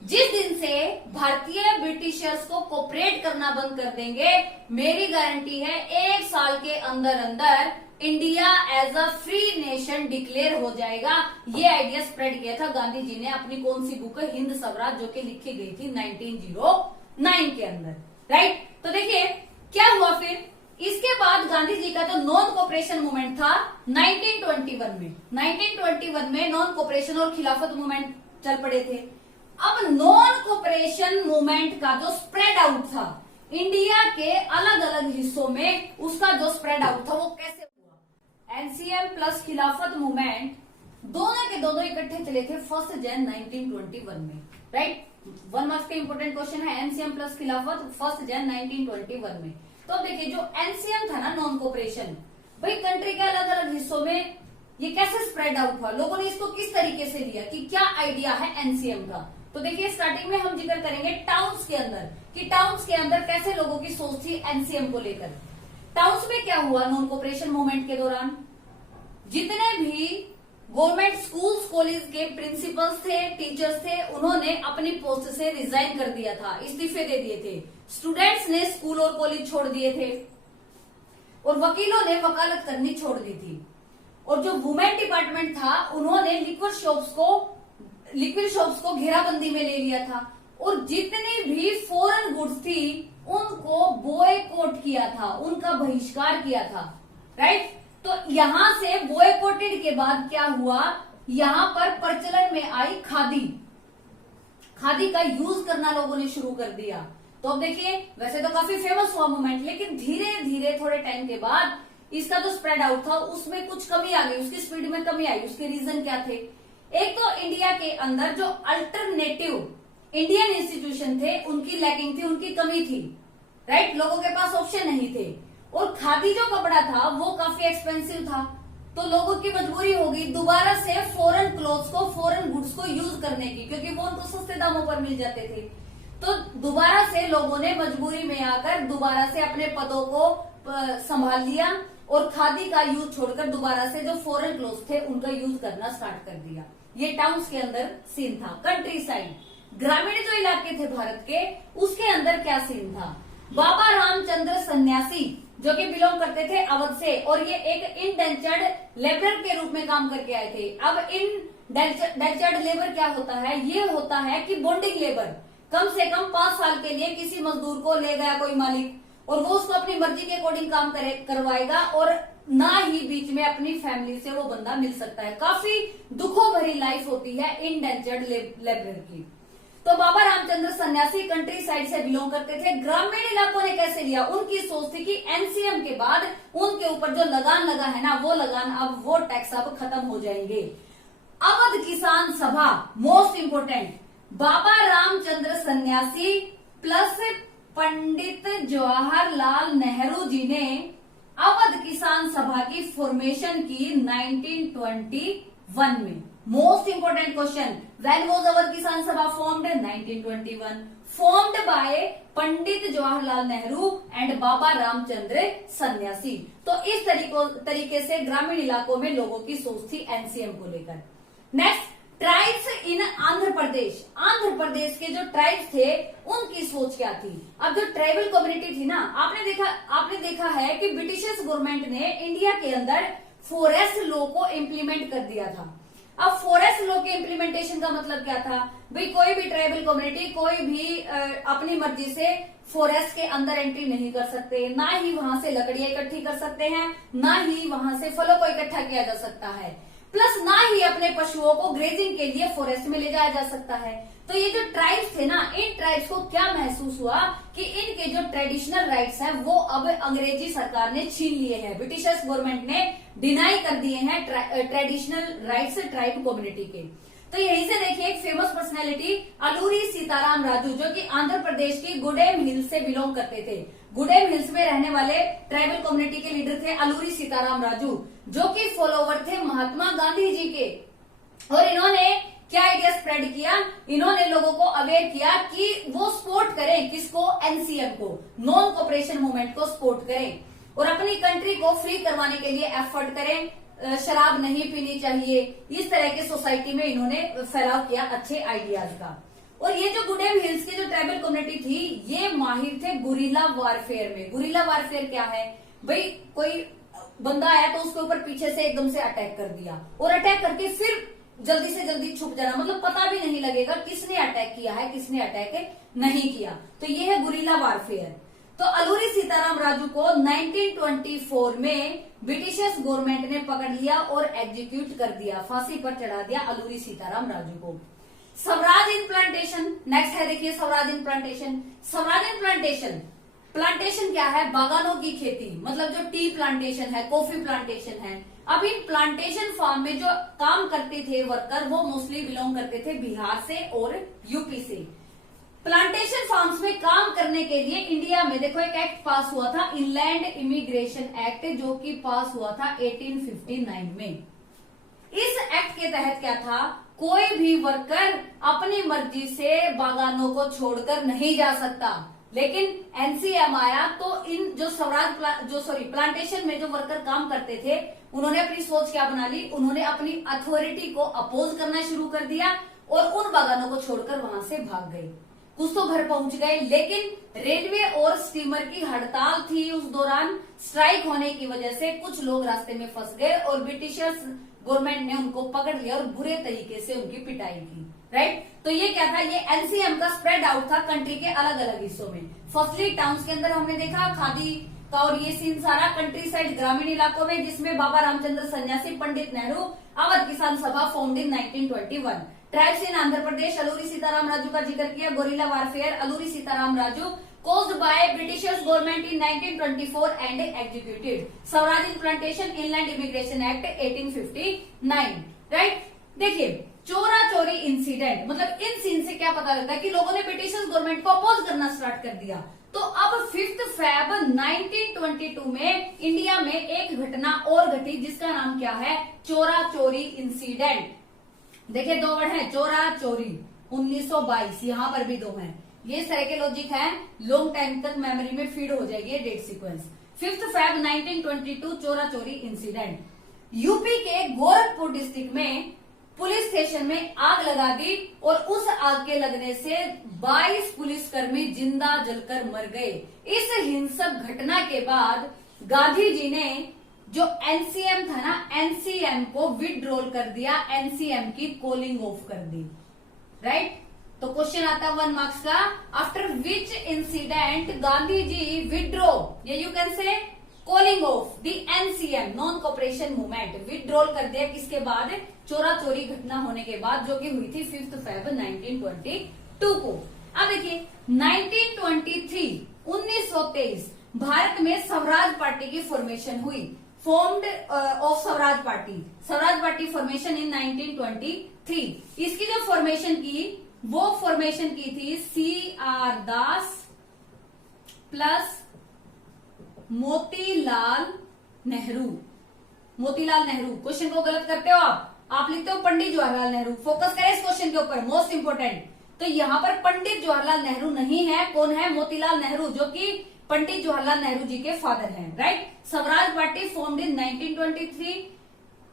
जिस दिन से भारतीय ब्रिटिशर्स को कोऑपरेट करना बंद कर देंगे, मेरी गारंटी है 1 साल के अंदर अंदर India as a free nation declare हो जाएगा। ये आइडिया स्प्रेड किया था गांधी जी ने अपनी कौन सी बुक? हिंद स्वराज, जो कि लिखी गई थी 1909 के अंदर। राइट, तो देखिए क्या हुआ फिर इसके बाद गांधी जी का जो नॉन कोऑपरेशन मूवमेंट था 1921 में नॉन कोऑपरेशन और खिलाफत मूवमेंट चल पड़े थे। अब नॉन कोऑपरेशन मूवमेंट का जो स्प्रेड आउट था इंडिया के अलग अलग हिस्सों में, उसका जो स्प्रेड आउट था वो कैसे हुआ? एनसीएम प्लस खिलाफत मूवमेंट दोनों के दोनों इकट्ठे चले थे 1 जनवरी 1921 में, राइट। 1 मार्क्स का इंपोर्टेंट क्वेश्चन है, एनसीएम प्लस खिलाफत 1 जनवरी 1921 में। तो अब देखिए जो एनसीएम था ना, नॉन कोऑपरेशन, भाई कंट्री के अलग अलग हिस्सों में ये कैसे स्प्रेड आउट हुआ, लोगों ने इसको किस तरीके से लिया, कि क्या आइडिया है एनसीएम का। तो देखिए स्टार्टिंग में हम जिक्र करेंगे टाउन्स के अंदर, कि टाउन्स के अंदर कैसे लोगों की सोच थी एनसीएम को लेकर। टाउन्स में क्या हुआ नॉन कोऑपरेशन मूवमेंट के दौरान, जितने भी गवर्नमेंट स्कूल्स कॉलेज के प्रिंसिपल्स थे, टीचर्स थे, उन्होंने अपनी पोस्ट से रिजाइन कर दिया था, इस्तीफे दे दिए थे। स्टूडेंट्स ने स्कूल और कॉलेज छोड़ दिए थे, और वकीलों ने वकालत करनी छोड़ दी थी। और जो वुमेन डिपार्टमेंट था, उन्होंने लिक्विड शॉप्स को घेराबंदी में ले लिया था, और जितनी भी फॉरेन गुड्स थी उनको बॉयकॉट किया था, उनका बहिष्कार किया था, राइट। तो यहां से बॉयकॉटेड के बाद क्या हुआ, यहां पर प्रचलन में आई खादी, खादी का यूज करना लोगों ने शुरू कर दिया। तो अब देखिए वैसे तो काफी फेमस हुआ मूवमेंट, लेकिन धीरे धीरे थोड़े टाइम के बाद इसका जो स्प्रेड आउट था उसमें कुछ कमी आ गई, उसकी स्पीड में कमी आई। उसके रीजन क्या थे, एक तो इंडिया के अंदर जो अल्टरनेटिव इंडियन इंस्टीट्यूशन थे उनकी लैकिंग थी, उनकी कमी थी, राइट। लोगों के पास ऑप्शन नहीं थे, और खादी जो कपड़ा था वो काफी एक्सपेंसिव था, तो लोगों की मजबूरी होगी दोबारा से फॉरेन क्लोथ्स को, फॉरेन गुड्स को यूज करने की, क्योंकि वो उनको सस्ते दामों पर मिल जाते थे। तो दोबारा से लोगों ने मजबूरी में आकर दोबारा से अपने पदों को संभाल लिया, और खादी का यूज छोड़कर दोबारा से जो फॉरेन क्लोथ्स थे उनका यूज करना स्टार्ट कर दिया। ये टाउन्स के अंदर सीन था। कंट्री साइड, ग्रामीण जो इलाके थे भारत के, उसके अंदर क्या सीन था, बाबा रामचंद्र सन्यासी जो कि बिलोंग करते थे अवध से, और ये एक इंडेंचर्ड लेबर के रूप में काम करके आए थे। अब इंडेंचर्ड लेबर क्या होता है, ये होता है कि बॉन्डिंग लेबर, कम से कम 5 साल के लिए किसी मजदूर को ले गया कोई मालिक, और वो उसको अपनी मर्जी के अकॉर्डिंग काम करवाएगा, और ना ही बीच में अपनी फैमिली से वो बंदा मिल सकता है। काफी दुखों भरी लाइफ होती है इंडेंचर्ड लेबर की। तो बाबा रामचंद्र सन्यासी कंट्री साइड से बिलोंग करते थे। ग्रामीण इलाकों ने कैसे लिया, उनकी सोच थी कि एनसीएम के बाद उनके ऊपर जो लगान लगा है ना, वो लगान अब, वो टैक्स अब खत्म हो जाएंगे। अवध किसान सभा, most important, Baba Ramchandra Sanyasi plus Pandit Jawaharlal Nehru ji ने अवध किसान सभा की फॉर्मेशन की 1921 में। Most important question, when was Awadh Kisan Sabha formed, 1921, formed by Pandit Jawaharlal Nehru and Baba Ramchandra Sanyasi. तो इस तरीके से ग्रामीण इलाकों में लोगों की सोच थी एनसीएम को लेकर। नेक्स्ट, ट्राइब्स इन आंध्र प्रदेश। आंध्र प्रदेश के जो ट्राइब्स थे उनकी सोच क्या थी। अब जो ट्राइबल कम्युनिटी थी ना, आपने देखा है कि ब्रिटिश गवर्नमेंट ने इंडिया के अंदर फॉरेस्ट लॉ को इम्प्लीमेंट कर दिया था। अब फॉरेस्ट लॉ के इम्प्लीमेंटेशन का मतलब क्या था, भाई कोई भी ट्राइबल कम्युनिटी कोई भी अपनी मर्जी से फॉरेस्ट के अंदर एंट्री नहीं कर सकते, ना ही वहां से लकड़ियां इकट्ठी कर सकते हैं, ना ही वहां से फलों को इकट्ठा किया जा सकता है, प्लस ना ही अपने पशुओं को ग्रेजिंग के लिए फॉरेस्ट में ले जाया जा सकता है। तो ये जो ट्राइब्स थे ना, इन ट्राइब्स को क्या महसूस हुआ कि इनके जो ट्रेडिशनल राइट्स हैं वो अब अंग्रेजी सरकार ने छीन लिए हैं, ब्रिटिश गवर्नमेंट ने डिनाई कर दिए हैं ट्रेडिशनल राइट्स ट्राइब कम्युनिटी के। तो यहीं से देखिए एक फेमस पर्सनैलिटी अलूरी सीताराम राजू, जो कि आंध्र प्रदेश की गुडेम हिल्स से बिलोंग करते थे। गुडेम हिल्स में रहने वाले ट्राइबल कम्युनिटी के लीडर थे अलूरी सीताराम राजू, जो कि फॉलोवर थे महात्मा गांधी जी के। और इन्होंने क्या आइडिया स्प्रेड किया, इन्होंने लोगों को अवेयर किया कि वो सपोर्ट करें किसको, एनसीएम को, नॉन कोऑपरेशन मूवमेंट को सपोर्ट करें, और अपनी कंट्री को फ्री करवाने के लिए एफर्ट करें, शराब नहीं पीनी चाहिए, इस तरह के सोसाइटी में इन्होंने फैलाव किया अच्छे आइडियाज का। और ये जो गुडेम हिल्स की जो ट्राइबल कम्युनिटी थी, ये माहिर थे गुरिल्ला वारफेयर में। गुरिल्ला वारफेयर क्या है, भाई कोई बंदा आया तो उसके ऊपर पीछे से एकदम से अटैक कर दिया, और अटैक करके फिर जल्दी से जल्दी छुप जाना, मतलब पता भी नहीं लगेगा किसने अटैक किया है, किसने अटैक नहीं किया। तो ये है गुरिल्ला वारफेयर। तो अलूरी सीताराम राजू को 1924 में ब्रिटिश गवर्नमेंट ने पकड़ लिया और एग्जीक्यूट कर दिया, फांसी पर चढ़ा दिया अलूरी सीताराम राजू को। स्वराज इन प्लांटेशन, नेक्स्ट है देखिए Swaraj in plantation. Swaraj in plantation plantation क्या है? बागानों की खेती, मतलब जो टी प्लांटेशन है, कॉफी प्लांटेशन है। अब इन प्लांटेशन फार्म में जो काम करते थे वर्कर, वो मोस्टली बिलोंग करते थे बिहार से और यूपी से। प्लांटेशन फार्म्स में काम करने के लिए इंडिया में देखो एक एक्ट पास हुआ था, इनलैंड इमिग्रेशन एक्ट, जो कि पास हुआ था 1859 में। इस एक्ट के तहत क्या था, कोई भी वर्कर अपनी मर्जी से बागानों को छोड़कर नहीं जा सकता। लेकिन एनसीएम आया तो इन जो प्लांटेशन में जो वर्कर काम करते थे, उन्होंने अपनी सोच क्या बना ली, उन्होंने अपनी अथॉरिटी को अपोज करना शुरू कर दिया और उन बागानों को छोड़कर वहां से भाग गए। कुछ तो घर पहुंच गए, लेकिन रेलवे और स्टीमर की हड़ताल थी उस दौरान। स्ट्राइक होने की वजह से कुछ लोग रास्ते में फंस गए और ब्रिटिशर्स गवर्नमेंट ने उनको पकड़ लिया और बुरे तरीके से उनकी पिटाई की। राइट, तो ये क्या था, ये एनसीएम का स्प्रेड आउट था कंट्री के अलग अलग हिस्सों में। फर्स्टली टाउन्स के अंदर हमने देखा खादी का, और ये सीन सारा कंट्री साइड ग्रामीण इलाकों में, जिसमें बाबा रामचंद्र सन्यासी, Pandit Nehru, Awadh Kisan Sabha formed in 1921। Tribes in Andhra Pradesh, Alluri Sitarama Raju का जिक्र किया, guerrilla warfare, Alluri Sitarama Raju caused by Britishers government in 1924 and executed. Swaraj in plantation, inland immigration act 1859। Right, देखिए चोरा चोरी इंसिडेंट, मतलब इन सीन से क्या पता लगता है कि लोगों ने ब्रिटिशर्स गवर्नमेंट को अपोज करना स्टार्ट कर दिया। तो अब 5 फेब 1922 में इंडिया में एक घटना और घटी, जिसका नाम क्या है, चोरा चोरी इंसिडेंट। देखिए दो वर्ड है, चोरा चोरी, 1922, यहां पर भी दो हैं। ये इस तरह के लॉजिक है, लॉन्ग टाइम तक मेमोरी में फीड हो जाएगी ये डेट सीक्वेंस। 5 फेब 1922 चोरा चोरी इंसिडेंट। यूपी के गोरखपुर डिस्ट्रिक्ट में पुलिस स्टेशन में आग लगा दी और उस आग के लगने से 22 पुलिसकर्मी जिंदा जलकर मर गए। इस हिंसक घटना के बाद गांधी जी ने जो एनसीएम था ना, एनसीएम को विड्रॉल कर दिया, एनसीएम की कॉलिंग ऑफ कर दी। राइट, तो क्वेश्चन आता है 1 मार्क्स का, after which incident Gandhi ji withdraw, ये you can say calling off the NCM, non cooperation movement, withdrawal कर दिया किसके बाद, चोरा चोरी घटना होने के बाद, जो कि हुई थी 5 फेब 1922 को। अब देखिए 1923 भारत में स्वराज पार्टी की फॉर्मेशन हुई, formed of Swaraj party formation इन 1923। इसकी जो फॉर्मेशन की, वो फॉर्मेशन की थी CR दास प्लस मोतीलाल नेहरू। क्वेश्चन को गलत करते हो आप लिखते हो पंडित जवाहरलाल नेहरू। फोकस करें इस क्वेश्चन के ऊपर, मोस्ट इंपोर्टेंट। तो यहाँ पर पंडित जवाहरलाल नेहरू नहीं है, कौन है, मोतीलाल नेहरू, जो कि पंडित जवाहरलाल नेहरू जी के फादर हैं। Right, Swaraj party formed in 1923,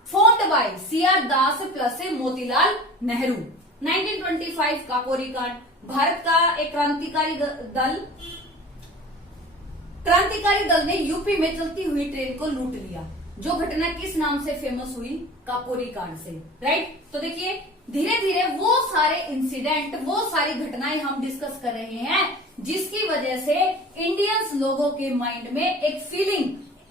formed by CR Das plus Motilal Nehru. 1925 Kakori कांड, भारत का एक क्रांतिकारी दल ने यूपी में चलती हुई ट्रेन को लूट लिया। जो घटना किस नाम से फेमस हुई, काकोरी कांड से। राइट, तो देखिए धीरे धीरे वो सारे इंसिडेंट, वो सारी घटनाएं हम डिस्कस कर रहे हैं, जिसकी वजह से इंडियंस लोगों के माइंड में एक फीलिंग,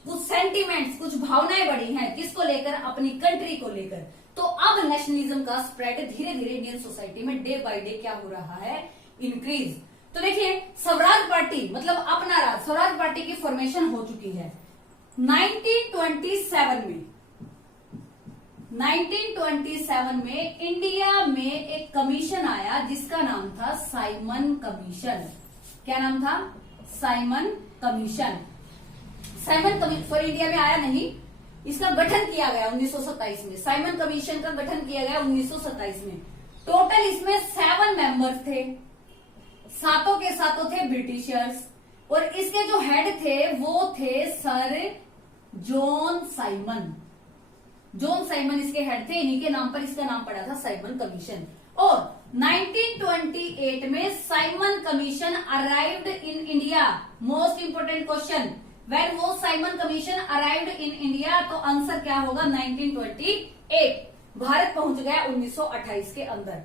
कुछ सेंटिमेंट्स, कुछ भावनाएं बढ़ी हैं, किसको लेकर, अपनी कंट्री को लेकर। तो अब नेशनलिज्म का स्प्रेड धीरे धीरे इंडियन सोसाइटी में डे बाय डे क्या हो रहा है, इंक्रीज। तो देखिए स्वराज पार्टी मतलब अपना राज, स्वराज पार्टी की फॉर्मेशन हो चुकी है 1927 में इंडिया में एक कमीशन आया जिसका नाम था साइमन कमीशन। क्या नाम था, Simon commission. Simon commission for India में आया नहीं, इसका गठन किया गया 1927 में। साइमन कमीशन का गठन किया गया 1927 में। टोटल इसमें 7 मेंबर्स थे, सातों के सातों थे ब्रिटिशर्स, और इसके जो हेड थे वो थे sir John Simon. John Simon इसके हेड थे, इन्हीं के नाम पर इसका नाम पड़ा था साइमन कमीशन। और 1928 में Simon Commission arrived in India. Most important question, when वो Simon Commission arrived in India, तो आंसर क्या होगा 1928। भारत पहुंच गया 1928 के अंदर।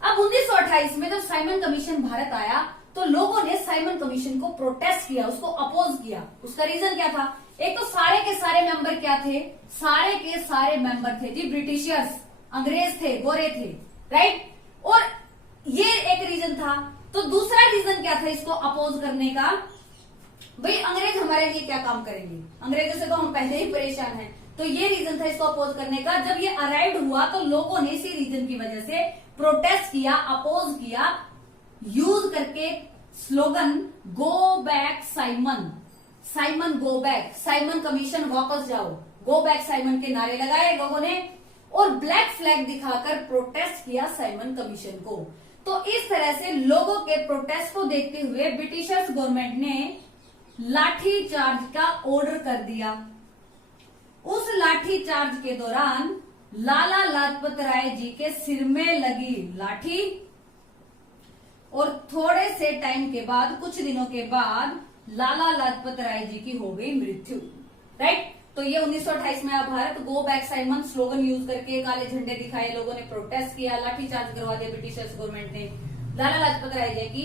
अब 1928 में जब साइमन कमीशन भारत आया तो लोगों ने साइमन कमीशन को प्रोटेस्ट किया, उसको अपोज किया। उसका रीजन क्या था, एक तो सारे के सारे मेंबर क्या थे, सारे के सारे मेंबर थे जी ब्रिटिशर्स, अंग्रेज थे, गोरे थे। राइट, और ये एक रीजन था। तो दूसरा रीजन क्या था इसको अपोज करने का, भाई अंग्रेज हमारे लिए क्या काम करेंगे, अंग्रेजों से तो हम पहले ही परेशान हैं। तो ये रीजन था इसको अपोज करने का। जब ये अराइव हुआ तो लोगों ने इसी रीजन की वजह से प्रोटेस्ट किया, अपोज किया, यूज करके slogan go back Simon, Simon go back, Simon commission वापस जाओ, गो बैक साइमन के नारे लगाए लोगों ने और ब्लैक फ्लैग दिखाकर प्रोटेस्ट किया साइमन कमीशन को। तो इस तरह से लोगों के प्रोटेस्ट को देखते हुए ब्रिटिशर्स गवर्नमेंट ने लाठी चार्ज का ऑर्डर कर दिया। उस लाठी चार्ज के दौरान लाला लाजपत राय जी के सिर में लगी लाठी और थोड़े से टाइम के बाद, कुछ दिनों के बाद लाला लाजपत राय जी की हो गई मृत्यु। राइट, तो ये 1928 में Bharat go back Simon slogan use करके काले झंडे दिखाए, लोगों ने प्रोटेस्ट किया, लाठीचार्ज करवा दिया ब्रिटिशर्स गवर्नमेंट ने। लाला लाजपत राय जी की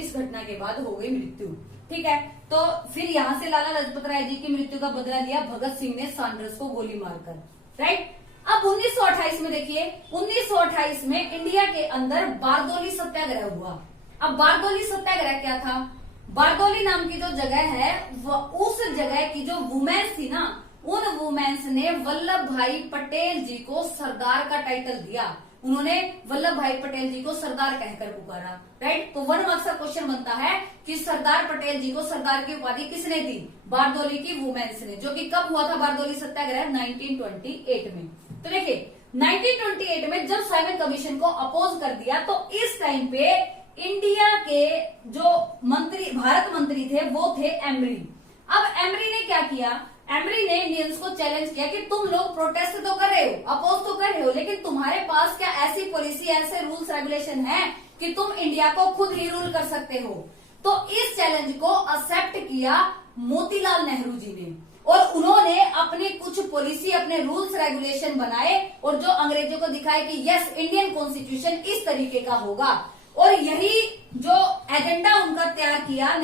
इस घटना के बाद हो गई मृत्यु। ठीक है, तो फिर यहां से लाला लाजपत राय जी की मृत्यु का बदला लिया भगत सिंह ने सैंडर्स को गोली मारकर। राइट, अब 1928 में देखिए, 1928 में इंडिया के अंदर बारदोली सत्याग्रह हुआ। अब बारदोली सत्याग्रह क्या था? बारदोली नाम की जो जगह है, उस जगह की जो वुमेन्स थी ना, उन वुमेन्स ने वल्लभ भाई पटेल जी को सरदार का टाइटल दिया। उन्होंने वल्लभ भाई पटेल जी को सरदार कहकर पुकारा। राइट, तो 1 मार्क्स का क्वेश्चन बनता है कि सरदार पटेल जी को सरदार की उपाधि किसने दी? बारदोली की वुमेन्स ने, जो कि कब हुआ था बारदोली सत्याग्रह? 1928 में। तो देखिए 1928 में जब साइमन कमीशन को अपोज कर दिया तो इस टाइम पे इंडिया के जो मंत्री, भारत मंत्री थे वो थे एमरी। अब एमरी ने क्या किया? एमरी ने इंडियंस को चैलेंज किया कि तुम लोग प्रोटेस्ट तो कर रहे हो, अपोज तो कर रहे हो, लेकिन तुम्हारे पास क्या ऐसी पॉलिसी, ऐसे रूल्स रेगुलेशन है कि तुम इंडिया को खुद ही रूल कर सकते हो? तो इस चैलेंज को एक्सेप्ट किया मोतीलाल नेहरू जी ने और उन्होंने अपनी कुछ पॉलिसी, अपने रूल्स रेगुलेशन बनाए और जो अंग्रेजों को दिखाए कि यस, इंडियन कॉन्स्टिट्यूशन इस तरीके का होगा। और यही जो एजेंडा उनका तैयार किया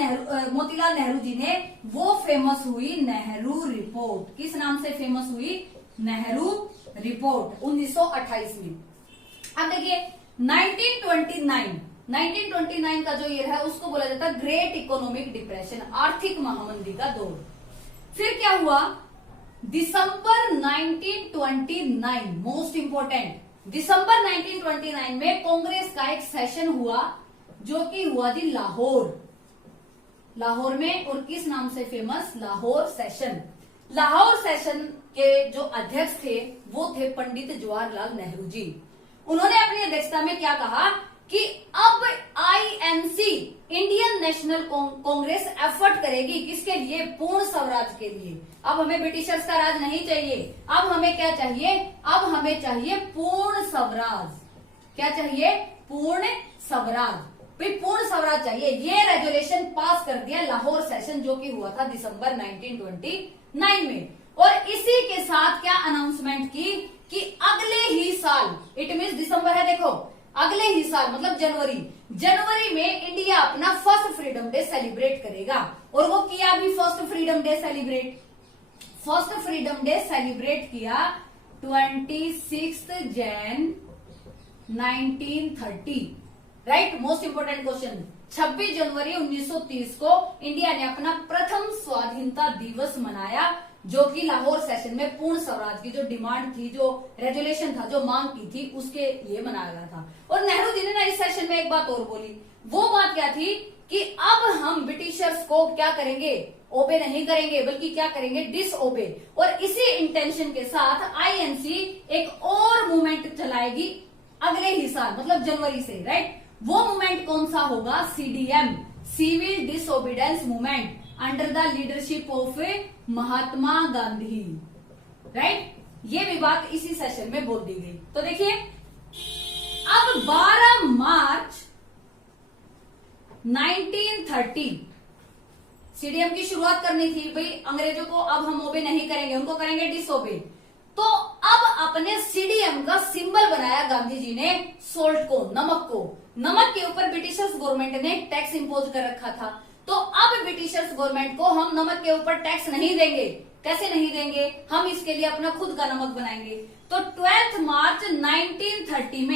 मोतीलाल नेहरू जी ने, वो फेमस हुई नेहरू रिपोर्ट। किस नाम से फेमस हुई? नेहरू रिपोर्ट 1928 में। अब देखिए 1929 का जो ईयर है उसको बोला जाता है ग्रेट इकोनॉमिक डिप्रेशन, आर्थिक महामंदी का दौर। फिर क्या हुआ? दिसंबर 1929, मोस्ट इंपोर्टेंट, दिसंबर 1929 में कांग्रेस का एक सेशन हुआ जो कि हुआ जी लाहौर में। और किस नाम से famous? Lahore session. Lahore session के जो अध्यक्ष थे वो थे पंडित जवाहरलाल नेहरू जी। उन्होंने अपनी अध्यक्षता में क्या कहा कि अब INC, Indian national Congress effort करेगी किसके लिए? पूर्ण स्वराज के लिए। अब हमें ब्रिटिशर्स का राज नहीं चाहिए, अब हमें क्या चाहिए? अब हमें चाहिए पूर्ण स्वराज। क्या चाहिए? पूर्ण स्वराज। भाई पूर्ण स्वराज चाहिए। ये रेजोल्यूशन पास कर दिया लाहौर सेशन, जो कि हुआ था दिसंबर 1929 में। और इसी के साथ क्या अनाउंसमेंट की कि अगले ही साल, इट मीन्स दिसंबर है, देखो अगले ही साल मतलब जनवरी में इंडिया अपना फर्स्ट फ्रीडम डे सेलिब्रेट करेगा। और वो किया भी first freedom day celebrate. First freedom day celebrate किया 26 Jain 1930। Right, most important question. 26 जनवरी 1930 को इंडिया ने अपना प्रथम स्वाधीनता दिवस मनाया, जो कि लाहौर सेशन में पूर्ण स्वराज की जो डिमांड थी, जो रेजोल्यूशन था, जो मांग की थी, उसके लिए मनाया गया था। और नेहरू जी ने ना इस सेशन में एक बात और बोली। वो बात क्या थी कि अब हम ब्रिटिशर्स को क्या करेंगे? ओबे नहीं करेंगे, बल्कि क्या करेंगे? डिसओबे। और इसी इंटेंशन के साथ आईएनसी एक और मूवमेंट चलाएगी अगले ही साल, मतलब जनवरी से। राइट, वो मूवमेंट कौन सा होगा? CDM, civil disobedience movement, under the leadership of Mahatma Gandhi. Right, ये भी बात इसी सेशन में बोल दी गई। तो देखिए अब 12 मार्च 1930 सीडीएम की शुरुआत करनी थी। भाई अंग्रेजों को अब हम ओबे नहीं करेंगे, उनको करेंगे डिसओबे। तो अब अपने सीडीएम का सिंबल बनाया गांधी जी ने सोल्ट को, नमक को। नमक के ऊपर ब्रिटिशर्स गवर्नमेंट ने टैक्स इंपोज कर रखा था। तो अब ब्रिटिशर्स गवर्नमेंट को हम नमक के ऊपर टैक्स नहीं देंगे। कैसे नहीं देंगे? हम इसके लिए अपना खुद का नमक बनाएंगे। तो 12 मार्च 1930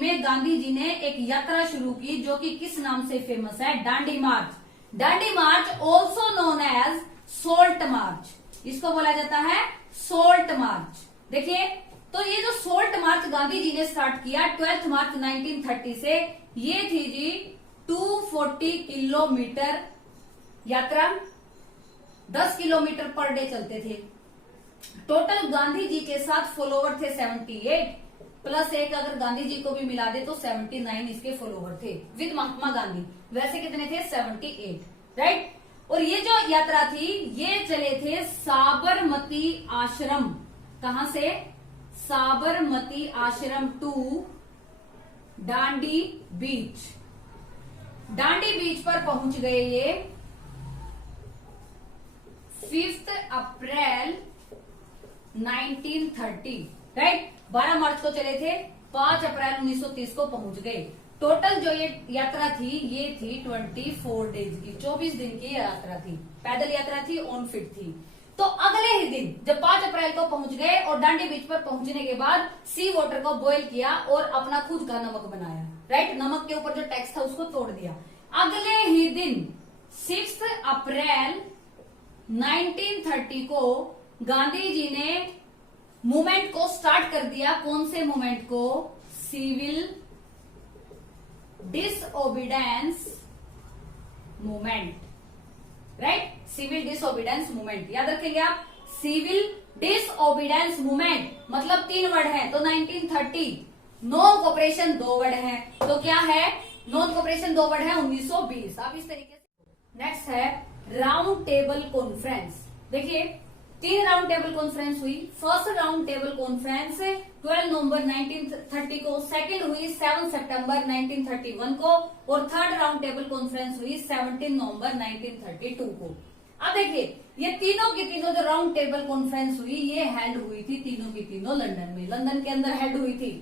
में गांधी जी ने एक यात्रा शुरू की, जो कि किस नाम से फेमस है? दांडी मार्च। दांडी मार्च ऑल्सो नोन एज सोल्ट मार्च, इसको बोला जाता है सोल्ट मार्च। देखिए, तो ये जो सोल्ट मार्च गांधी जी ने स्टार्ट किया 12 मार्च 1930 से, ये थी जी 240 किलोमीटर यात्रा, 10 किलोमीटर पर डे चलते थे। टोटल गांधी जी के साथ फॉलोवर थे 78 प्लस एक अगर गांधी जी को भी मिला दे तो 79 इसके फॉलोवर थे विद महात्मा गांधी। वैसे कितने थे? 78, राइट। और ये जो यात्रा थी ये चले थे साबरमती आश्रम, कहां से? साबरमती आश्रम टू डांडी बीच। डांडी बीच पर पहुंच गए ये 5 अप्रैल 1930, राइट। 12 मार्च को चले थे, 5 अप्रैल 1930 को पहुंच गए। टोटल जो ये यात्रा थी ये थी 24 डेज की, 24 दिन की यात्रा थी, पैदल यात्रा थी, ऑन फीट थी। तो अगले ही दिन जब 5 अप्रैल को पहुंच गए और डांडी बीच पर पहुंचने के बाद सी वाटर को बॉईल किया और अपना खुद का नमक बनाया, राइट। नमक के ऊपर जो टैक्स था उसको तोड़ दिया। अगले ही दिन 6 अप्रैल 1930 को गांधी जी ने मूवमेंट को स्टार्ट कर दिया। कौन से मूवमेंट को? Civil disobedience movement, right. Civil disobedience movement याद रखेंगे आप। सिविल डिसओबीडेंस मूवमेंट मतलब 3 वर्ड है तो 1930। नॉन कोऑपरेशन 2 वर्ड है तो क्या है? नॉन कोऑपरेशन 2 वर्ड है 1920। आप इस तरीके से। नेक्स्ट है राउंड टेबल कॉन्फ्रेंस। देखिए 3 राउंड टेबल कॉन्फ्रेंस हुई। फर्स्ट राउंड टेबल कॉन्फ्रेंस 12 नवंबर 1930 को, सेकंड हुई 7 सितंबर 1931 को और थर्ड राउंड टेबल कॉन्फ्रेंस हुई 17 नवंबर 1932 को। अब देखिए ये तीनों की तीनों जो राउंड टेबल कॉन्फ्रेंस हुई ये हेल्ड हुई थी तीनों की तीनों लंदन में, लंदन के अंदर हेल्ड हुई थी।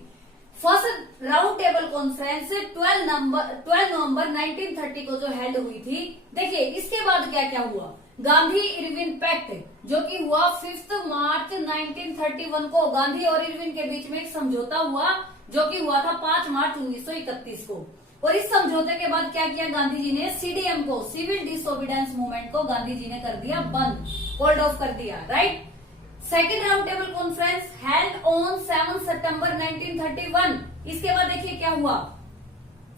फर्स्ट राउंड टेबल कॉन्फ्रेंस 12 नवंबर 1930 को जो हेल्ड हुई थी। देखिए इसके बाद क्या क्या हुआ? गांधी इरविन पैक्ट जो कि हुआ 5 मार्च 1931 को, गांधी और इरविन के बीच में एक समझौता हुआ जो कि हुआ था 5 मार्च 1931 को। और इस समझौते के बाद क्या किया गांधी जी ने? सीडीएम को, सिविल डिसओबीडेंस मूवमेंट को गांधी जी ने कर दिया बंद, कोल्ड ऑफ कर दिया, right. Second round table conference held on 7 सितंबर 1931। इसके बाद देखिए क्या हुआ?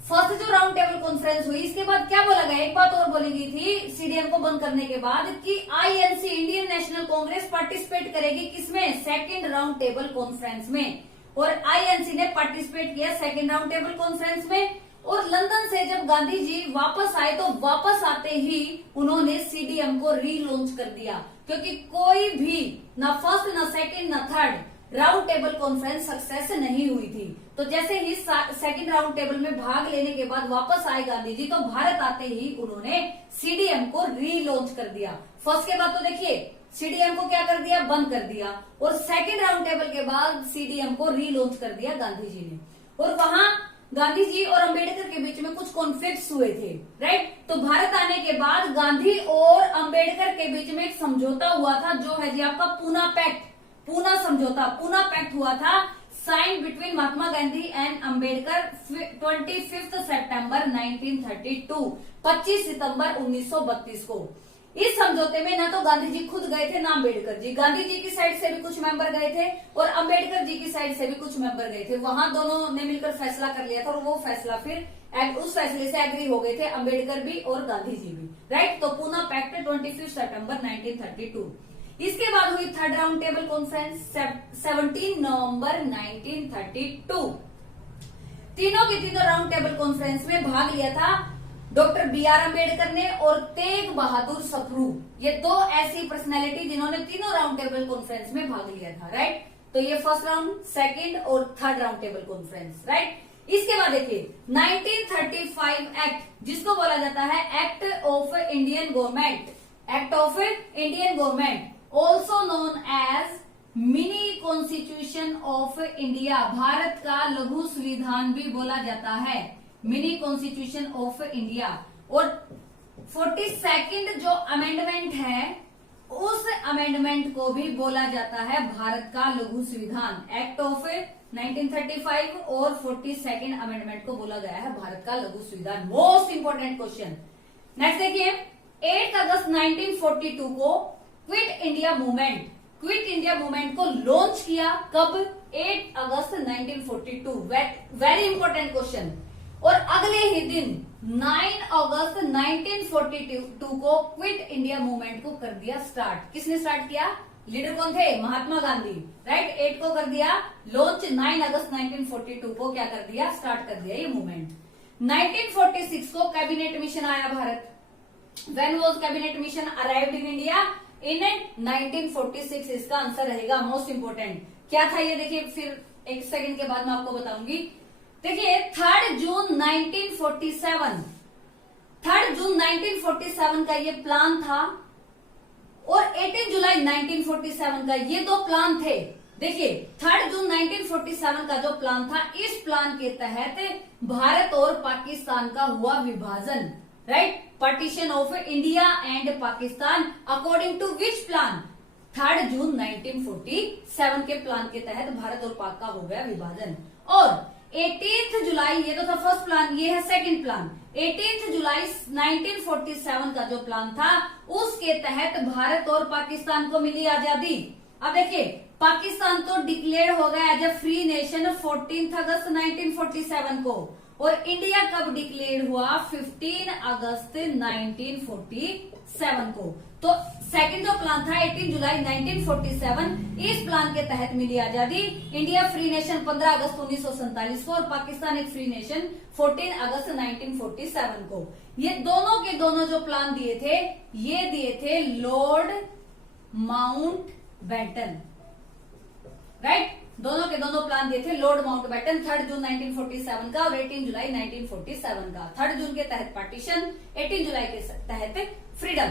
फर्स्ट जो राउंड टेबल कॉन्फ्रेंस हुई इसके बाद क्या बोला गया? एक बात और बोली गई थी सीडीएम को बंद करने के बाद कि INC Indian national Congress participate करेगी किसमें? सेकेंड राउंड टेबल कॉन्फ्रेंस में। और आईएनसी ने पार्टिसिपेट किया सेकेंड राउंड टेबल कॉन्फ्रेंस में। और लंदन से जब गांधी जी वापस आए तो वापस आते ही उन्होंने सीडीएम को रीलॉन्च कर दिया, क्योंकि कोई भी ना फर्स्ट ना सेकंड ना third round table conference success नहीं हुई थी। तो जैसे ही सेकंड राउंड टेबल में भाग लेने के बाद वापस आए गांधी जी तो भारत आते ही उन्होंने सीडीएम को रीलॉन्च कर दिया। फर्स्ट के बाद तो देखिए सीडीएम को क्या कर दिया? बंद कर दिया। और सेकंड राउंड टेबल के बाद सीडीएम को रीलॉन्च कर दिया गांधी जी ने। और वहां गांधी जी और अंबेडकर के बीच में कुछ कॉन्फ्लिक्ट्स हुए थे, राइट। तो भारत आने के बाद गांधी और अंबेडकर के बीच में एक समझौता हुआ था जो है जी आपका पूना पैक्ट, पूना समझौता, पूना पैक्ट हुआ था sign between Mahatma Gandhi and Ambedkar 25 सितंबर 1932, 25 सितंबर 1932 को। इस समझौते में ना तो गांधी जी खुद गए थे ना अंबेडकर जी, गांधी जी की साइड से भी कुछ मेंबर गए थे और अंबेडकर जी की साइड से भी कुछ मेंबर गए थे। वहां दोनों ने मिलकर फैसला कर लिया था और वो फैसला फिर उस फैसले से एग्री हो गए थे अंबेडकर भी और गांधी जी भी, राइट। तो पूना पैक्ट 25 सितंबर 1932। इसके बाद हुई थर्ड राउंड टेबल कॉन्फ्रेंस 17 नवंबर 1932। तीनों की तीनों राउंड टेबल कॉन्फ्रेंस में भाग लिया था डॉक्टर बी.आर. अम्बेडकर ने और तेग बहादुर सप्रू। ये दो ऐसी पर्सनैलिटी जिन्होंने तीनों राउंड टेबल कॉन्फ्रेंस में भाग लिया था, राइट। तो ये फर्स्ट राउंड, सेकंड और third round table conference, right. इसके बाद देखिए 1935 एक्ट जिसको बोला जाता है act of Indian government, act of Indian government also known as mini constitution of India, Bharat का लघु संविधान भी बोला जाता है, मिनी कॉन्स्टिट्यूशन ऑफ इंडिया। और 42nd जो अमेंडमेंट है उस अमेंडमेंट को भी बोला जाता है भारत का लघु संविधान। एक्ट ऑफ 1935 और 42nd अमेंडमेंट को बोला गया है भारत का लघु संविधान। मोस्ट इंपोर्टेंट क्वेश्चन, नेक्स्ट देखिए 8 अगस्त 1942 को क्विट इंडिया मूवमेंट को लॉन्च किया। कब? 8 अगस्त 1942। Very important question. और अगले ही दिन 9 अगस्त 1942 को क्विट इंडिया मूवमेंट को कर दिया स्टार्ट। किसने स्टार्ट किया? लीडर कौन थे? महात्मा गांधी, राइट। 8 को कर दिया लॉन्च, 9 अगस्त 1942 को क्या कर दिया? स्टार्ट कर दिया ये मूवमेंट। 1946 को कैबिनेट मिशन आया Bharat. When was cabinet mission arrived in India? In 1946। इसका आंसर रहेगा मोस्ट इंपोर्टेंट। क्या था ये देखिए, फिर एक सेकंड के बाद मैं आपको बताऊंगी। देखिए 3 जून 1947 का ये प्लान था और 18 जुलाई 1947 का, ये दो प्लान थे। देखिए 3 जून 1947 का जो प्लान था, इस प्लान के तहत भारत और पाकिस्तान का हुआ विभाजन, right. Partition of India and Pakistan according to which plan? 3 जून 1947 के प्लान के तहत भारत और पाक का हो गया विभाजन। और 18 जुलाई, ये तो था फर्स्ट प्लान, ये है सेकंड प्लान। 18 जुलाई 1947 का जो प्लान था, उसके तहत भारत और पाकिस्तान को मिली आजादी। अब देखिए पाकिस्तान तो डिक्लेयर हो गया एज ए फ्री नेशन 14 अगस्त 1947 को, और इंडिया कब डिक्लेयर हुआ? 15 अगस्त 1947 को। तो सेकंड जो प्लान था 18 जुलाई 1947, इस प्लान के तहत मिली आजादी। इंडिया फ्री नेशन 15 अगस्त 1947 को और पाकिस्तान एक फ्री नेशन 14 अगस्त 1947 को। ये दोनों के दोनों जो प्लान दिए थे, ये दिए थे लॉर्ड माउंटबेटन, राइट। दोनों के दोनों प्लान दिए थे लॉर्ड माउंटबेटन, 3 जून 1947 का और 18 जुलाई 1947 का। 3 जून के तहत पार्टीशन, 18 जुलाई के तहत फ्रीडम।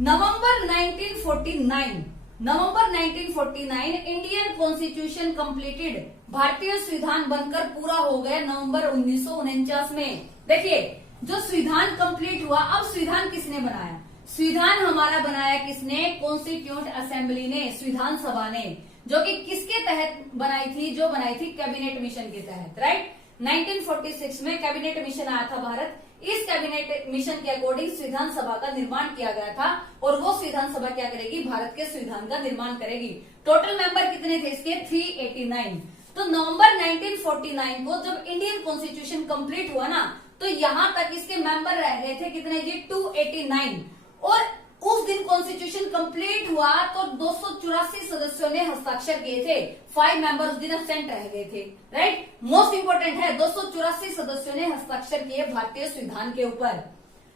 नवंबर 1949 इंडियन कॉन्स्टिट्यूशन कंप्लीटेड। भारतीय संविधान बनकर पूरा हो गया नवंबर 1949 में। देखिए जो संविधान कंप्लीट हुआ, अब संविधान किसने बनाया? संविधान हमारा बनाया किसने? कॉन्स्टिट्यूंट असेंबली ने, संविधान सभा ने, जो कि किसके तहत बनाई थी? जो बनाई थी कैबिनेट मिशन के तहत, राइट। 1946 में कैबिनेट मिशन आया था भारत। इस कैबिनेट मिशन के अकॉर्डिंग संविधान सभा का निर्माण किया गया था और वो संविधान सभा क्या करेगी? भारत के संविधान का निर्माण करेगी। टोटल मेंबर कितने थे इसके? 389। तो नवंबर 1949 को जब इंडियन कॉन्स्टिट्यूशन कंप्लीट हुआ ना, तो यहां तक इसके मेंबर रह गए थे कितने जी? 289। और उस दिन कॉन्स्टिट्यूशन कंप्लीट हुआ तो 284 सदस्यों ने हस्ताक्षर किए थे। 5 मेंबर उस दिन एब्सेंट रह गए थे, राइट। मोस्ट इंपोर्टेंट है, 284 सदस्यों ने हस्ताक्षर किए भारतीय संविधान के ऊपर,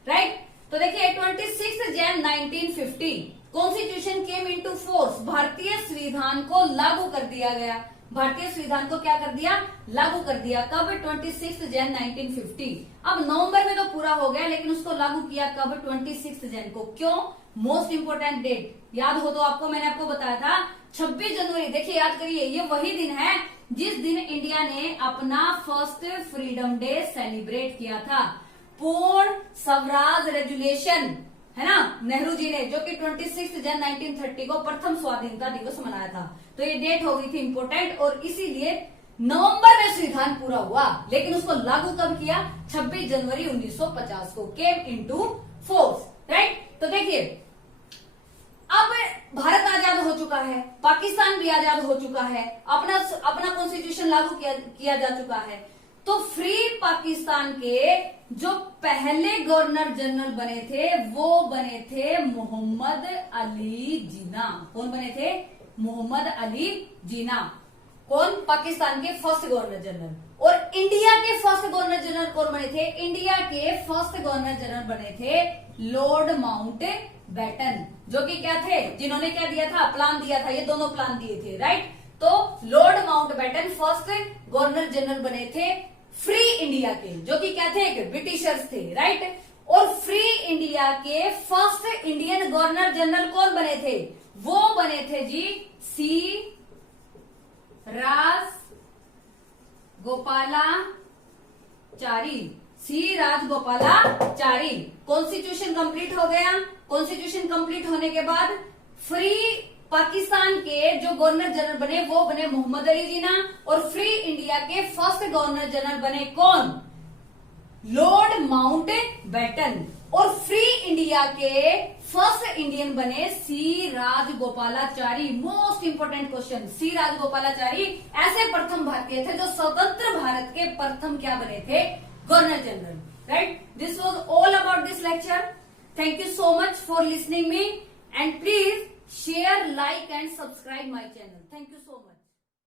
राइट। तो देखिए 26 जनवरी 1950 कॉन्स्टिट्यूशन केम इनटू फोर्स। भारतीय संविधान को लागू कर दिया गया। भारतीय संविधान को क्या कर दिया? लागू कर दिया। कब? 26 जनवरी 1950। अब नवंबर में तो पूरा हो गया, लेकिन उसको लागू किया कब? 26 जनवरी को। क्यों? मोस्ट इंपोर्टेंट डेट याद हो तो आपको, मैंने आपको बताया था 26 जनवरी। देखिए याद करिए, ये वही दिन है जिस दिन इंडिया ने अपना फर्स्ट फ्रीडम डे सेलिब्रेट किया था। पूर्ण स्वराज रेजुलेशन, है ना, नेहरू जी ने, जो कि 26 जनवरी 1930 को प्रथम स्वाधीनता दिवस मनाया था। तो ये डेट हो गई थी इंपोर्टेंट, और इसीलिए नवंबर में संविधान पूरा हुआ, लेकिन उसको लागू कब किया? 26 जनवरी 1950 को, केम इनटू फोर्स, राइट। तो देखिए अब भारत आजाद हो चुका है, पाकिस्तान भी आजाद हो चुका है, अपना कॉन्स्टिट्यूशन लागू किया जा चुका है। तो फ्री पाकिस्तान के जो पहले गवर्नर जनरल बने थे, वो बने थे मोहम्मद अली जिन्ना। कौन बने थे? मोहम्मद अली जिन्ना। कौन? पाकिस्तान के फर्स्ट गवर्नर जनरल। और इंडिया के फर्स्ट गवर्नर जनरल कौन बने थे? इंडिया के फर्स्ट गवर्नर जनरल बने थे लॉर्ड माउंटबेटन, जो कि क्या थे? जिन्होंने क्या दिया था? प्लान दिया था। ये दोनों प्लान दिए थे, राइट। तो Lord Mountbatten first governor general बने थे फ्री इंडिया के, जो कि क्या थे? ब्रिटिशर्स थे, राइट। और फ्री इंडिया के फर्स्ट इंडियन गवर्नर जनरल कौन बने थे? वो बने थे जी सी राज गोपालाचारी। सी राज गोपालाचारी। कॉन्स्टिट्यूशन कंप्लीट हो गया। कॉन्स्टिट्यूशन कंप्लीट होने के बाद फ्री पाकिस्तान के जो गवर्नर जनरल बने, वो बने मोहम्मद अली जिन्ना। और फ्री इंडिया के फर्स्ट गवर्नर जनरल बने कौन? Lord Mountbatten. और फ्री इंडिया के फर्स्ट इंडियन बने C Rajagopalachari. Most important question, C Rajagopalachari ऐसे प्रथम भारतीय थे जो स्वतंत्र भारत के प्रथम क्या बने थे, governor general. Right, this was all about this lecture. Thank you so much for listening me, and please share, like and subscribe my channel. Thank you so much.